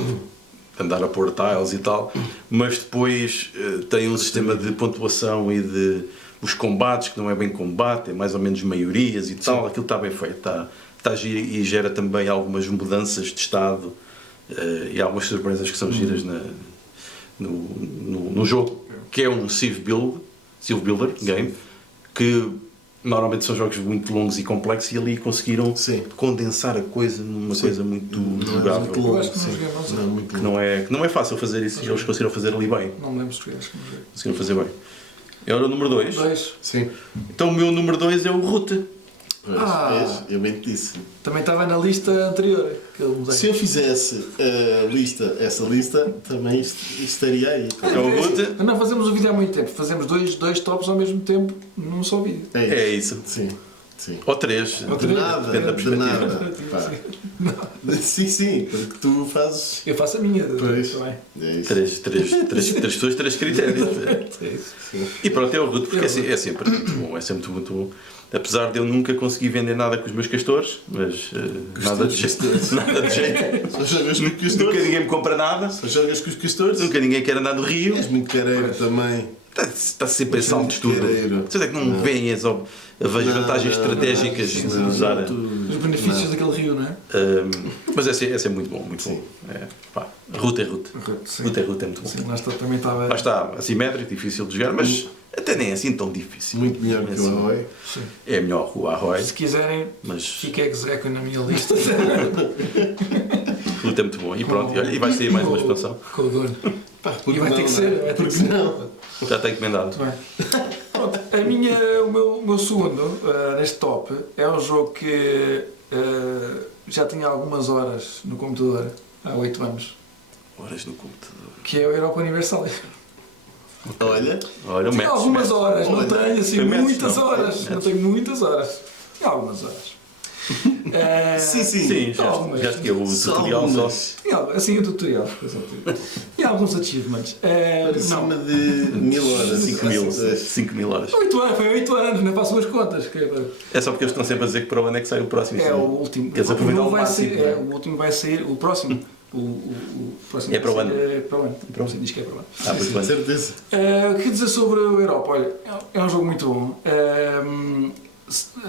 Andar a pôr tiles e tal, mas depois tem um sistema de pontuação e de os combates, que não é bem combate, é mais ou menos maiorias e tal. Aquilo está bem feito, está giro e gera também algumas mudanças de estado e algumas surpresas que são giras no jogo, que é um Civ Builder game, que normalmente são jogos muito longos e complexos e ali conseguiram Sim. condensar a coisa numa coisa muito Não é jogável. muito Eu longo, acho que não sim. joguei, não sei. Não é muito Que longo. não é fácil fazer isso e eles conseguiram fazer ali bem. Não me lembro se joguei, acho que não joguei. Conseguiram fazer bem. Era o número 2. 2. Sim. Então o meu número 2 é o Root. Pois, Ah. vês? Eu bem te disse. Também estava na lista anterior que eu mudei. Se eu fizesse essa lista, também estaria aí. É o Root. Não fazemos o vídeo há muito tempo. Fazemos dois tops ao mesmo tempo num só vídeo. É isso. Sim. Sim. Ou 3. Ou De três. nada, Depende da de perspectiva. nada. Pá. Sim, sim, porque tu fazes. Eu faço a minha. Pois. Também. É isso. Três pessoas, 3 critérios. É isso. E pronto, é o Root, porque é sempre muito bom. É sempre muito bom. Apesar de eu nunca conseguir vender nada com os meus castores, mas nada de jeito. Nada de jeito. Só jogas com os Nunca castores. ninguém me compra nada. Só jogas com os castores. Nunca ninguém quer andar no Rio. És muito careiro também. Está sempre em saltos tudo. Careiro. Sei é que não veem as vantagens estratégicas de usar. Os benefícios daquele rio, não é? Mas é sempre muito bom, muito bom. É, pá, Root é Root. Sim. Root é muito bom. Sim, lá está, também estava. Lá está, assimétrico, difícil de jogar, mas até nem é assim tão difícil. Muito melhor que o Assim, Ahoy. Sim. É melhor que o Ahoy, Se quiserem, mas fica execo na minha lista. Root é muito bom. E pronto, e olha, e vai sair mais uma expansão. Com o dono. Pá, E porque vai ter não, que não ser. é? Vai ter que Porque ser. não? Já está encomendado. Muito bem. Pronto, o meu segundo neste top é um jogo que já tinha algumas horas no computador, há 8 anos, Horas no computador. que é o Europa Universalis. Olha, Olha, o Tenho Mets. algumas horas, não Olha, tenho assim foi Mets, muitas não? horas. Mets. Não tenho muitas horas. Tenho algumas horas. sim, sim. Sim, já algumas. que é o Só tutorial só. algumas. Assim, o tutorial. E alguns achievements. Para cima Não. de 1000 horas. 5.000 horas. 8 anos, foi 8 anos, não faço as contas. É só porque eles estão sempre a dizer que para o ano é que sai o próximo. É o último. Queres aproveitar ao vai máximo, ser, não é? o último vai ser o próximo. O próximo É para o vai ano. ser, É para o ano. Pronto. Sim, diz que é para o ano. Muito Com bem. certeza. O que dizer sobre a Europa? Olha, é um jogo muito bom.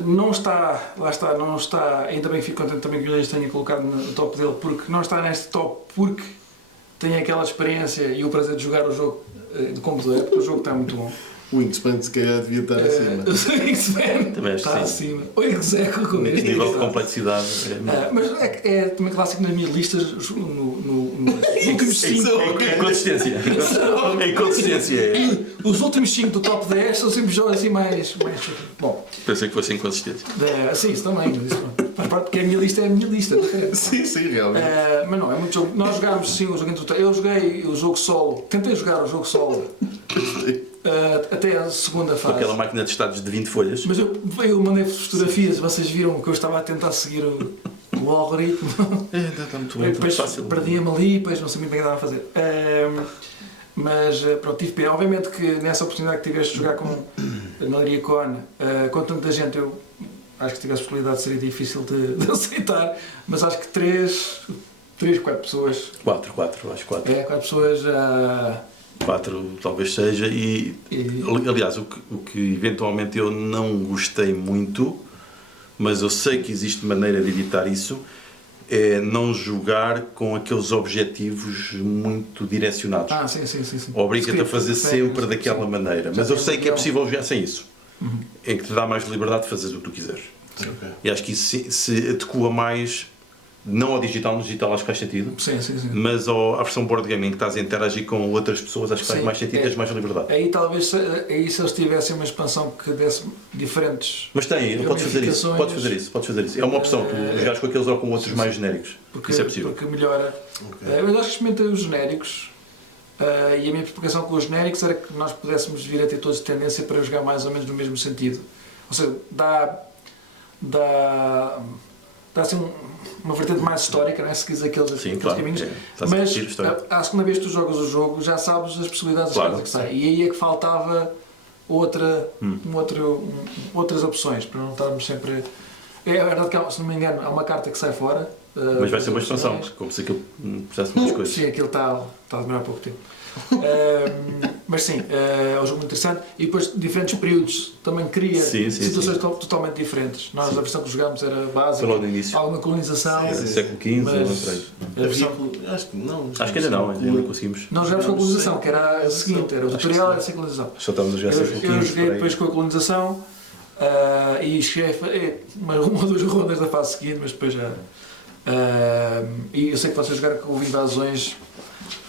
Não está, lá está, não está, ainda bem que fico contente também que o Luís tenha colocado no top dele, porque não está neste top porque tem aquela experiência e o prazer de jogar o jogo de computador, porque o jogo está muito bom. O Wingspan se calhar devia estar acima. O X-Men Também acho está que sim. acima. O Execo com Neste este nível de está. complexidade. Mas é também clássico nas minhas listas nos últimos 5. Inconsistência. Inconsistência. É. Os últimos 5 do top 10 são sempre jogos assim mais. Bom, Pensei que fosse inconsistência. sim, isso também, mas isso não. Faz parte porque a minha lista é a minha lista. Sim, sim, realmente. Mas não, é muito jogo. Nós jogámos sim o jogo entre. Eu joguei o jogo solo, tentei jogar o jogo solo até a segunda Com fase. aquela máquina de estados de 20 folhas. Mas eu mandei fotografias, vocês viram que eu estava a tentar seguir o algoritmo. Está muito bem, Depois muito fácil. perdia-me ali e depois não sabia bem o que estava a fazer. Mas pronto, tive pena. Obviamente que nessa oportunidade que tiveste de jogar com na Liria com tanta gente, eu acho que se tivesse possibilidade seria difícil de aceitar, mas acho que 3, 4 pessoas. 4, acho 4. 4 pessoas já. 4 talvez seja. E aliás, o que eventualmente eu não gostei muito, mas eu sei que existe maneira de evitar isso, é não jogar com aqueles objetivos muito direcionados. Sim. Obriga-te a fazer sempre sim, daquela sim. maneira. Já Mas eu tem sei que é guião. possível jogar sem isso. Uhum. É que te dá mais liberdade de fazer o que tu quiseres. Ok. E acho que isso se adequa mais, não ao digital, no digital acho que faz sentido, Sim. mas à versão board game em que estás a interagir com outras pessoas, acho que faz Sim, mais sentido e tens mais liberdade. Aí talvez aí se eles tivessem uma expansão que desse diferentes. Mas tem, podes fazer isso. É uma opção, tu jogares com aqueles ou com outros mais genéricos. Porque, Isso é possível. porque melhora. Ok. Eu acho que experimentei os genéricos e a minha preocupação com os genéricos era que nós pudéssemos vir a ter todos tendência para jogar mais ou menos no mesmo sentido. Ou seja, dá assim uma vertente mais histórica, não é? Se quiser aqueles Claro, caminhos. estás a Mas repetir a história. à segunda vez que tu jogas o jogo já sabes as possibilidades Claro. das coisas que saem. E aí é que faltava outras opções para não estarmos sempre. É verdade que, se não me engano, há uma carta que sai fora. Mas vai ser uma expansão, opções. como se aquilo precisasse de mais coisas. Sim, aquilo está a demorar pouco tempo. Mas sim, é um jogo muito interessante. E depois, diferentes períodos também cria Sim, situações totalmente diferentes. Nós, a versão que jogámos era básica, Foi logo no início. alguma colonização. Século XV, Mas- não sei. A versão, Acho que não. Acho que ainda não conseguimos. nós jogámos com a colonização, que era a seguinte: era o Acho que tutorial, sim. era a colonização. Só estávamos a jogar século Eu XV. joguei depois com a colonização. E cheguei a fazer uma ou duas rondas da fase seguinte, mas depois já. E eu sei que vocês jogaram com invasões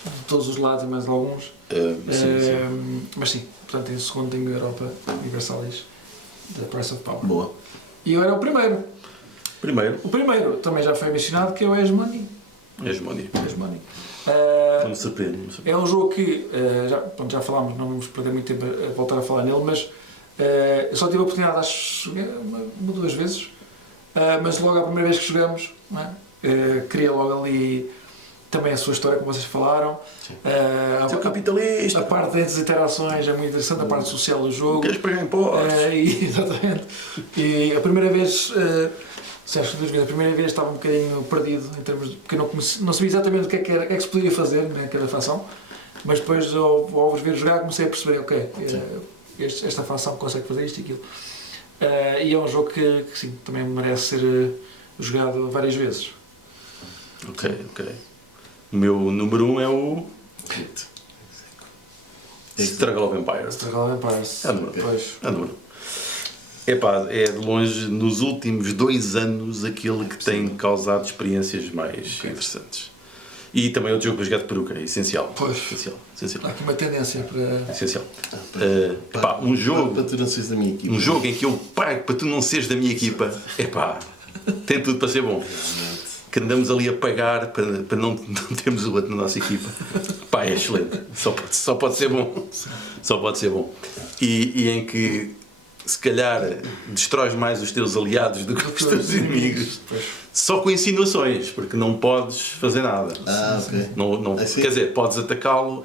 de todos os lados e mais alguns. Sim. Mas sim, portanto, em segundo tenho a Europa Universalis da Price of Power. Boa. E eu era o primeiro. Primeiro, O primeiro também já foi mencionado, que é o Hegemony. hegemonia. Hegemony. Não me surpreende, não me surpreende. É um jogo que já falámos, não vamos perder muito tempo a voltar a falar nele, mas eu só tive a oportunidade, acho, uma ou duas vezes, mas logo a primeira vez que jogamos, não é? Cria logo ali também a sua história, como vocês falaram. Seu capitalista! A parte das interações é muito interessante, a parte social do jogo. Queres pagar impostos? Exatamente. E a primeira vez, acho que duas vezes, a primeira vez estava um bocadinho perdido, em termos de, porque eu não sabia exatamente o que é que se poderia fazer naquela facção, mas depois, ao vos ver jogar, comecei a perceber, ok, esta facção consegue fazer isto e aquilo. E é um jogo que sim, também merece ser jogado várias vezes. Ok. O meu número 1 é o Struggle of Empires. Struggle of Empires. É número. Pois. É número. Epá, é de longe, nos últimos 2 anos, aquele que tem causado experiências mais interessantes. E também é outro jogo para jogar de peruca, é essencial. Pois. Essencial. Há aqui uma tendência para... Essencial. Um jogo... Para tu não seres da minha equipa. Um jogo em que eu pago para tu não seres da minha equipa, epá, tem tudo para ser bom. Que andamos ali a pagar para não termos o outro na nossa equipa. Pá, é excelente. Só pode ser bom. Só pode ser bom. E em que, se calhar, destróis mais os teus aliados do que os teus inimigos. Só com insinuações, porque não podes fazer nada. Ok. Não, Assim? quer dizer, podes atacá-lo.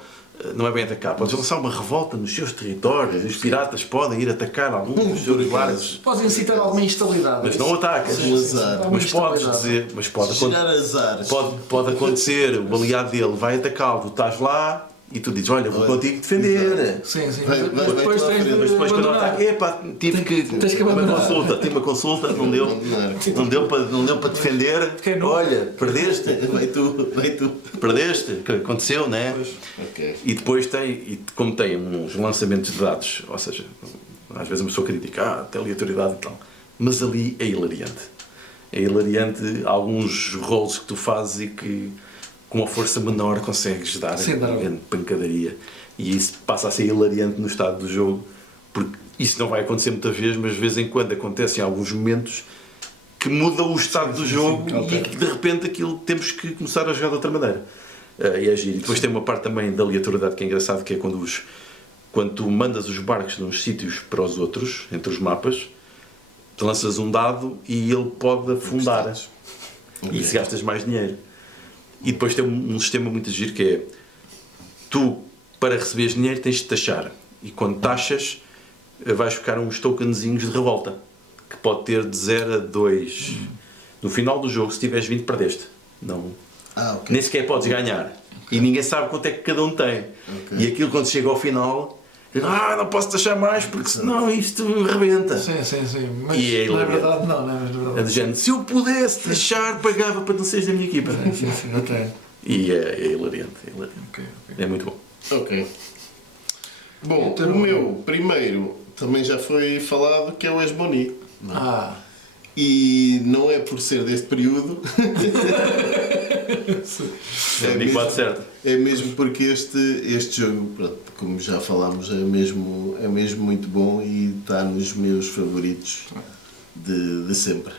Não é bem atacar, podes lançar uma revolta nos seus territórios, os piratas podem ir atacar alguns dos seus barcos, Podes incitar alguma instabilidade. mas não atacas. Azar. Mas podes dizer, mas Gerar azares. pode acontecer, o aliado dele vai atacá-lo, tu estás lá e tu dizes, olha, vou contigo defender. Sim. Vai Depois tu à tens frente, de Mas depois quando abandonar. ataca, epá, tive uma consulta, não deu, não deu para defender, Fiquei nu. olha, perdeste, Vai tu. perdeste, que aconteceu, não é? Ok. E depois como tem uns lançamentos de dados, ou seja, às vezes uma pessoa critica, tem aleatoriedade e tal, mas ali é hilariante. É hilariante alguns roles que tu fazes e que com uma força menor consegues dar grande pancadaria. E isso passa a ser hilariante no estado do jogo, porque isso não vai acontecer muitas vezes, mas de vez em quando acontecem alguns momentos que mudam o estado do jogo e que de repente aquilo temos que começar a jogar de outra maneira. E é giro. E depois tem uma parte também da aleatoriedade que é engraçado, que é quando tu mandas os barcos de uns sítios para os outros, entre os mapas, tu lanças um dado e ele pode afundar. E se gastas mais dinheiro. E depois tem um sistema muito giro que é tu, para receberes dinheiro, tens de taxar. E quando taxas, vais ficar uns tokenzinhos de revolta, que pode ter de 0 a 2. No final do jogo, se tiveres 20, perdeste. Não. Ok. Nem sequer podes ganhar. E ninguém sabe quanto é que cada um tem. E aquilo, quando chega ao final, não posso taxar mais porque senão isto rebenta. Sim. Mas E é não é hilariante. verdade, não é É verdade. do género, se eu pudesse taxar, pagava para não seres da minha equipa. Sim, ok. E é hilariante. É muito bom. Ok. Bom, Então, o meu primeiro também já foi falado, que é o Hegemony. E não é por ser deste período. Bate certo. É mesmo porque este jogo, pronto, como já falámos, é mesmo muito bom e está nos meus favoritos de sempre.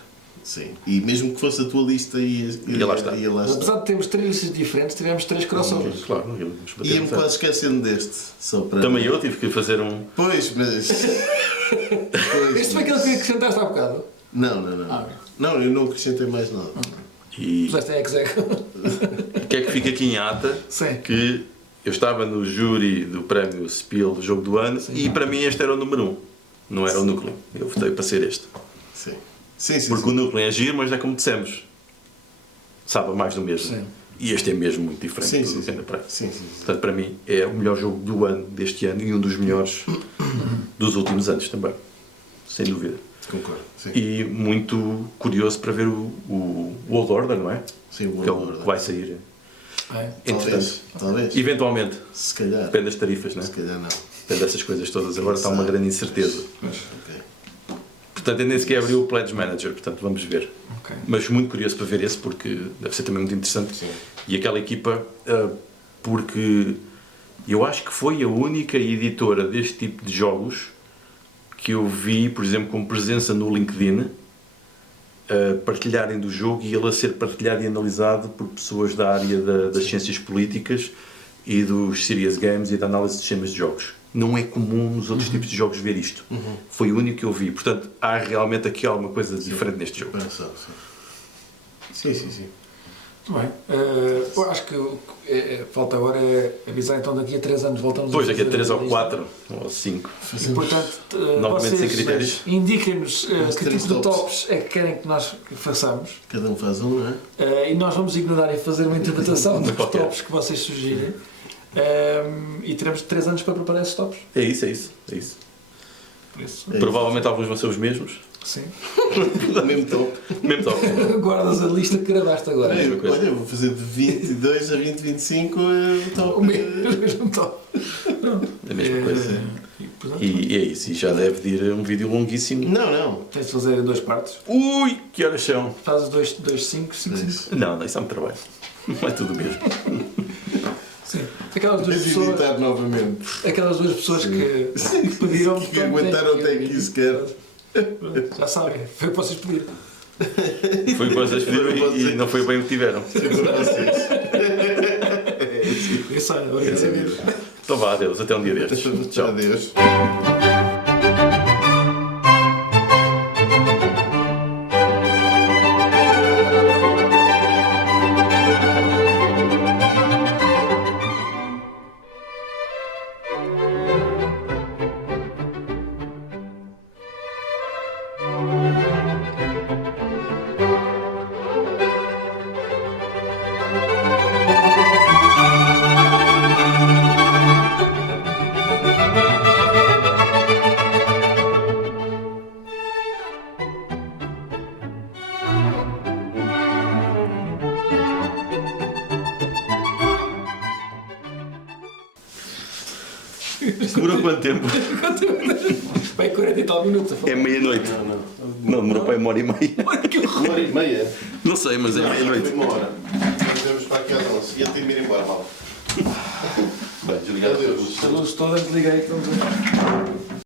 Sim. E mesmo que fosse a tua lista, ia lá está. Apesar de termos 3 listas diferentes, tivemos 3 crossovers. Claro, Ia-me quase esquecendo deste. Só para... Também eu tive que fazer um. Pois, mas. Este foi aquele que acrescentaste há bocado? Não. Não, eu não acrescentei mais nada. E Puseste em exec. o que é que fica aqui em ata? Sim. Que eu estava no júri do prémio Spiel do Jogo do Ano e para mim este era o número 1. Não era o núcleo. Eu votei para ser este. Sim. Porque o núcleo é giro, mas é como dissemos. Sabe mais do mesmo. Sim. E este é mesmo muito diferente do que ainda prémio. Sim. Portanto, para mim, é o melhor jogo do ano, deste ano, e um dos melhores dos últimos anos também. Sem dúvida. Concordo. Sim. E muito curioso para ver o Old Order, não é? Sim, o Que é Old o Order. que vai sair. É. Entretanto, Talvez. eventualmente. Se calhar. Depende das tarifas, não é? Se calhar não. Depende dessas coisas todas. Agora está uma grande incerteza. Ok. Portanto, eu nem sequer abri o Pledge Manager, portanto vamos ver. Ok. Mas muito curioso para ver esse, porque deve ser também muito interessante. Sim. E aquela equipa, porque eu acho que foi a única editora deste tipo de jogos que eu vi, por exemplo, com presença no LinkedIn, partilharem do jogo e ele a ser partilhado e analisado por pessoas da área das ciências políticas e dos serious games e da análise de sistemas de jogos. Não é comum nos outros tipos de jogos ver isto. Foi o único que eu vi. Portanto, há realmente aqui alguma coisa diferente neste jogo. Pensão, sim. Sim. Muito bem. Eu acho que falta agora avisar, então daqui a 3 anos voltamos Depois, a daqui a fazer 3 ou isto. 4 ou 5. E, portanto, Novamente sem critérios. vocês indiquem-nos que termos tipo de tops. tops é que querem que nós façamos. Cada um faz um, não é? E nós vamos ignorar e fazer uma interpretação dos Qualquer. tops que vocês sugerem. E teremos 3 anos para preparar esses tops. É isso. Por isso, Provavelmente alguns vão ser os mesmos. sim. Mesmo top. Mesmo top. Guardas a lista que gravaste agora. mesma coisa. Olha, eu vou fazer de 22 a 20, 25 top. O mesmo top. A mesma coisa. E, portanto, E é isso. E já deve vir um vídeo longuíssimo. Não. tens de fazer em 2 partes. Ui, que horas são? Fazes 2, 5, 5, 5. Não, isso é muito trabalho. Não é tudo mesmo. Sim. Aquelas duas Deves pessoas, editar novamente. aquelas duas pessoas que pediram Que aguentaram até aqui sequer. Já sabem, foi o que vocês pediram. Foi o que vocês pediram e não foi bem o que tiveram. Foi para vocês. Isso, olha, obrigado. Então vá, adeus. Até um dia destes. Tchau. Adeus. Demorou quanto tempo? Vai 40 e tal minutos a falar. É meia-noite. Não, demorou para aí 1h30. Olha que horror. 1h30? Não sei, mas é Não, meia-noite. foi 1 hora. Vamos para aqui às 11. Ia ter de ir embora, mal. Bem, desligado. Adeus. As luzes todas, desliguei. Estamos a...